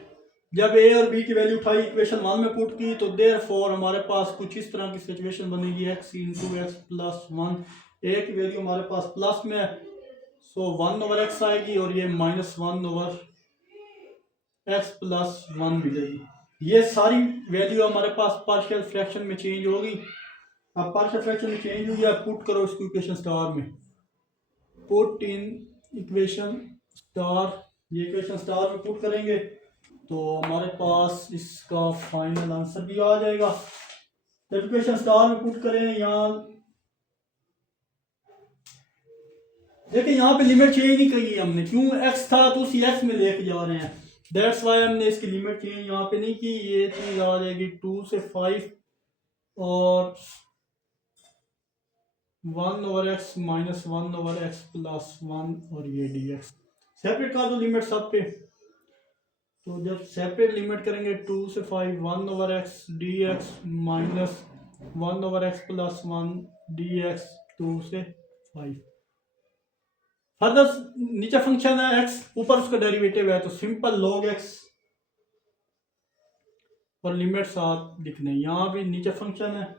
जब a और b की वैल्यू उठाई इक्वेशन 1 में पुट की तो देयरफॉर हमारे पास कुछ इस तरह की सिचुएशन बनेगी, x into x plus 1, a की वैल्यू हमारे पास प्लस में है सो 1/x आएगी और ये -1/x प्लस 1 मिलेगी। ये सारी वैल्यू हमारे पास पार्शियल फ्रैक्शन में चेंज होगी। अब पार्शियल फ्रैक्शन में चेंज हुई है, पुट करो इसको इक्वेशन स्टार में, पुट इन इक्वेशन स्टार, ये इक्वेशन स्टार में पुट करेंगे तो हमारे पास इसका फाइनल आंसर भी आ जाएगा। जब इक्वेशन स्टार में पुट करें, यहाँ देखिए यहाँ पे लिमिट चेंज नहीं की हमने, क्यों x था तो उसी x में लेके जा रहे हैं, दैट्स वाई हमने इसकी लिमिट चेंज यहाँ पे नहीं की। ये चीज आ जाएगी 2 से 5 और 1/x -1/x प्लस 1 और ये dx सेपरेट कर दो लिमिट सब पे। तो जब सेपरेट लिमिट करेंगे 2 से 5 1/x dx minus 1/x plus 1 dx 2 से 5। फर्दर नीचे फंक्शन है x, ऊपर उसका डेरिवेटिव है तो सिंपल log x और लिमिट साथ लिखने। यहाँ भी नीचे फंक्शन है,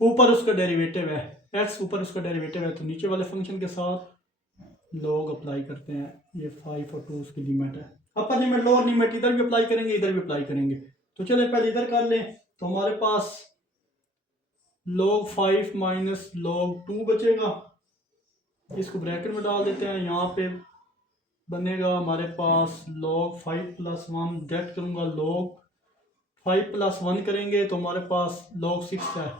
ऊपर उसका डेरिवेटिव है x, ऊपर उसका डेरिवेटिव है तो नीचे वाले फंक्शन के साथ log अप्लाई करते हैं। ये 5 और 2 उसकी लिमिट है, अपर लिमिट लोअर लिमिट इधर भी अप्लाई करेंगे इधर भी अप्लाई करेंगे। तो चले पहले इधर कर लें, तो हमारे पास log 5 माइनस log 2 बचेगा, इसको ब्रैकेट में डाल देते हैं। यहाँ पे बनेगा हमारे पास log 5 प्लस 1 गेट करूँगा, log 5 प्लस 1 करेंगे तो हमारे पास log 6 है,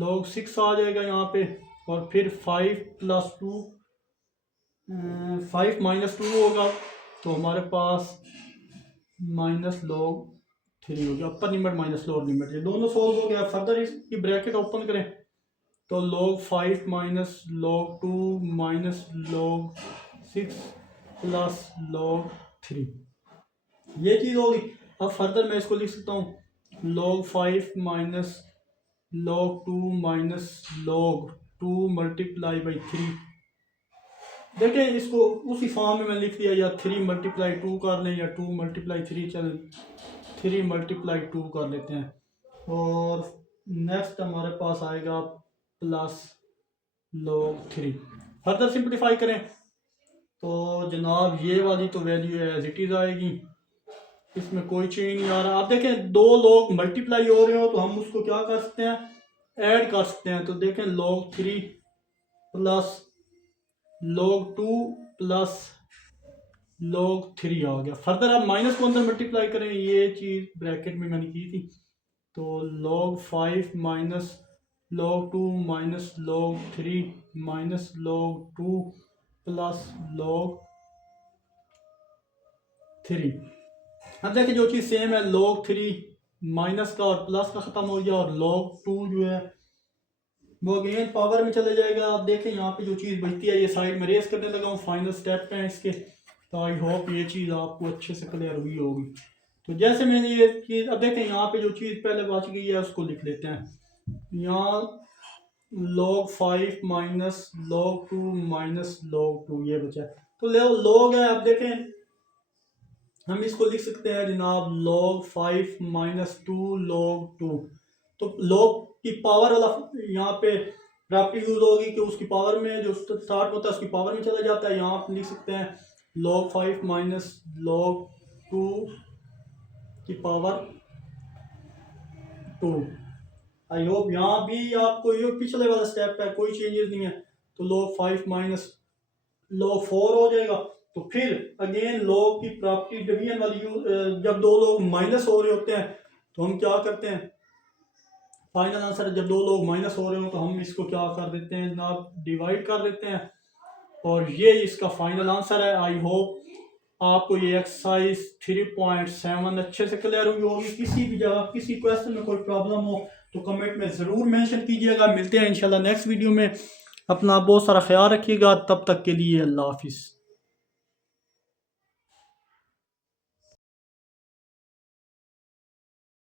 log 6 आ जाएगा यहाँ पे, और फिर 5 प्लस 2 5 माइनस 2 होगा तो हमारे पास माइनस log 3 हो गया, अपर लिमिट माइनस लोअर लिमिट, ये दोनों सोल्व हो गया। फर्दर इसकी ब्रैकेट ओपन करें तो log 5 minus log 2 minus log 6 plus log 3, ये चीज़ होगी। अब फर्दर मैं इसको लिख सकता हूँ log 5 minus log 2 minus log 2 multiply by 3। देखिए इसको उसी फॉर्म में मैं लिख दिया, या 3 मल्टीप्लाई 2 कर लें या 2 मल्टीप्लाई 3, चलें 3 मल्टीप्लाई 2 कर लेते हैं। और नेक्स्ट हमारे पास आएगा प्लस log 3। फर्दर सिंप्लीफाई करें तो जनाब ये वाली तो वैल्यू एज इट इज़ आएगी, इसमें कोई चेंज नहीं आ रहा। आप देखें दो लोग मल्टीप्लाई हो रहे हो तो हम उसको क्या कर सकते हैं, ऐड कर सकते हैं। तो देखें log 3 plus log 2 plus log 3 आ गया। फर्दर आप माइनस को अंदर मल्टीप्लाई करें, ये चीज़ ब्रैकेट में मैंने की थी। तो log 5 minus log 2 minus log 3 minus log 2 plus log 3। अब देखिए जो चीज़ सेम है, log 3 माइनस का और प्लस का ख़त्म हो गया, और log 2 जो है वो अगेन पावर में चले जाएगा। आप देखें यहाँ पे जो चीज़ बचती है, ये साइड में रेस करने लगा हूँ, फाइनल स्टेप है इसके। तो आई होप ये चीज़ आपको अच्छे से क्लियर हुई होगी। तो जैसे मैंने ये चीज़, अब देखें यहाँ पे जो चीज़ पहले बच गई है उसको लिख लेते हैं। यहाँ log 5 minus log 2 minus log 2 ये बचा है। तो log है, अब देखें हम इसको लिख सकते हैं जनाब log 5 माइनस 2 log 2। तो log की पावर वाला यहाँ पे प्रॉपर्टी यूज होगी कि उसकी पावर में जो स्टार्ट होता है उसकी पावर में चला जाता है। यहाँ आप लिख सकते हैं log 5 माइनस log 2 की पावर 2। आई होप यहाँ भी आपको ये पिछले वाला स्टेप है, कोई चेंजेस नहीं है। तो log 5 माइनस log 4 हो जाएगा। तो फिर अगेन log की प्रॉपर्टी डिवीजन वाली जब दो लोग माइनस हो रहे होते हैं तो हम क्या करते हैं, फाइनल आंसर जब दो लोग माइनस हो रहे हो तो हम इसको क्या कर देते हैं जनाब, डिवाइड कर देते हैं, और ये इसका फाइनल आंसर है। आई होप आपको ये एक्सरसाइज 3.7 अच्छे से क्लियर हुई होगी। किसी भी जगह किसी क्वेश्चन में कोई प्रॉब्लम हो तो कमेंट में ज़रूर मेंशन कीजिएगा। मिलते हैं इंशाल्लाह नेक्स्ट वीडियो में। अपना बहुत सारा ख्याल रखिएगा, तब तक के लिए अल्लाह हाफिज़।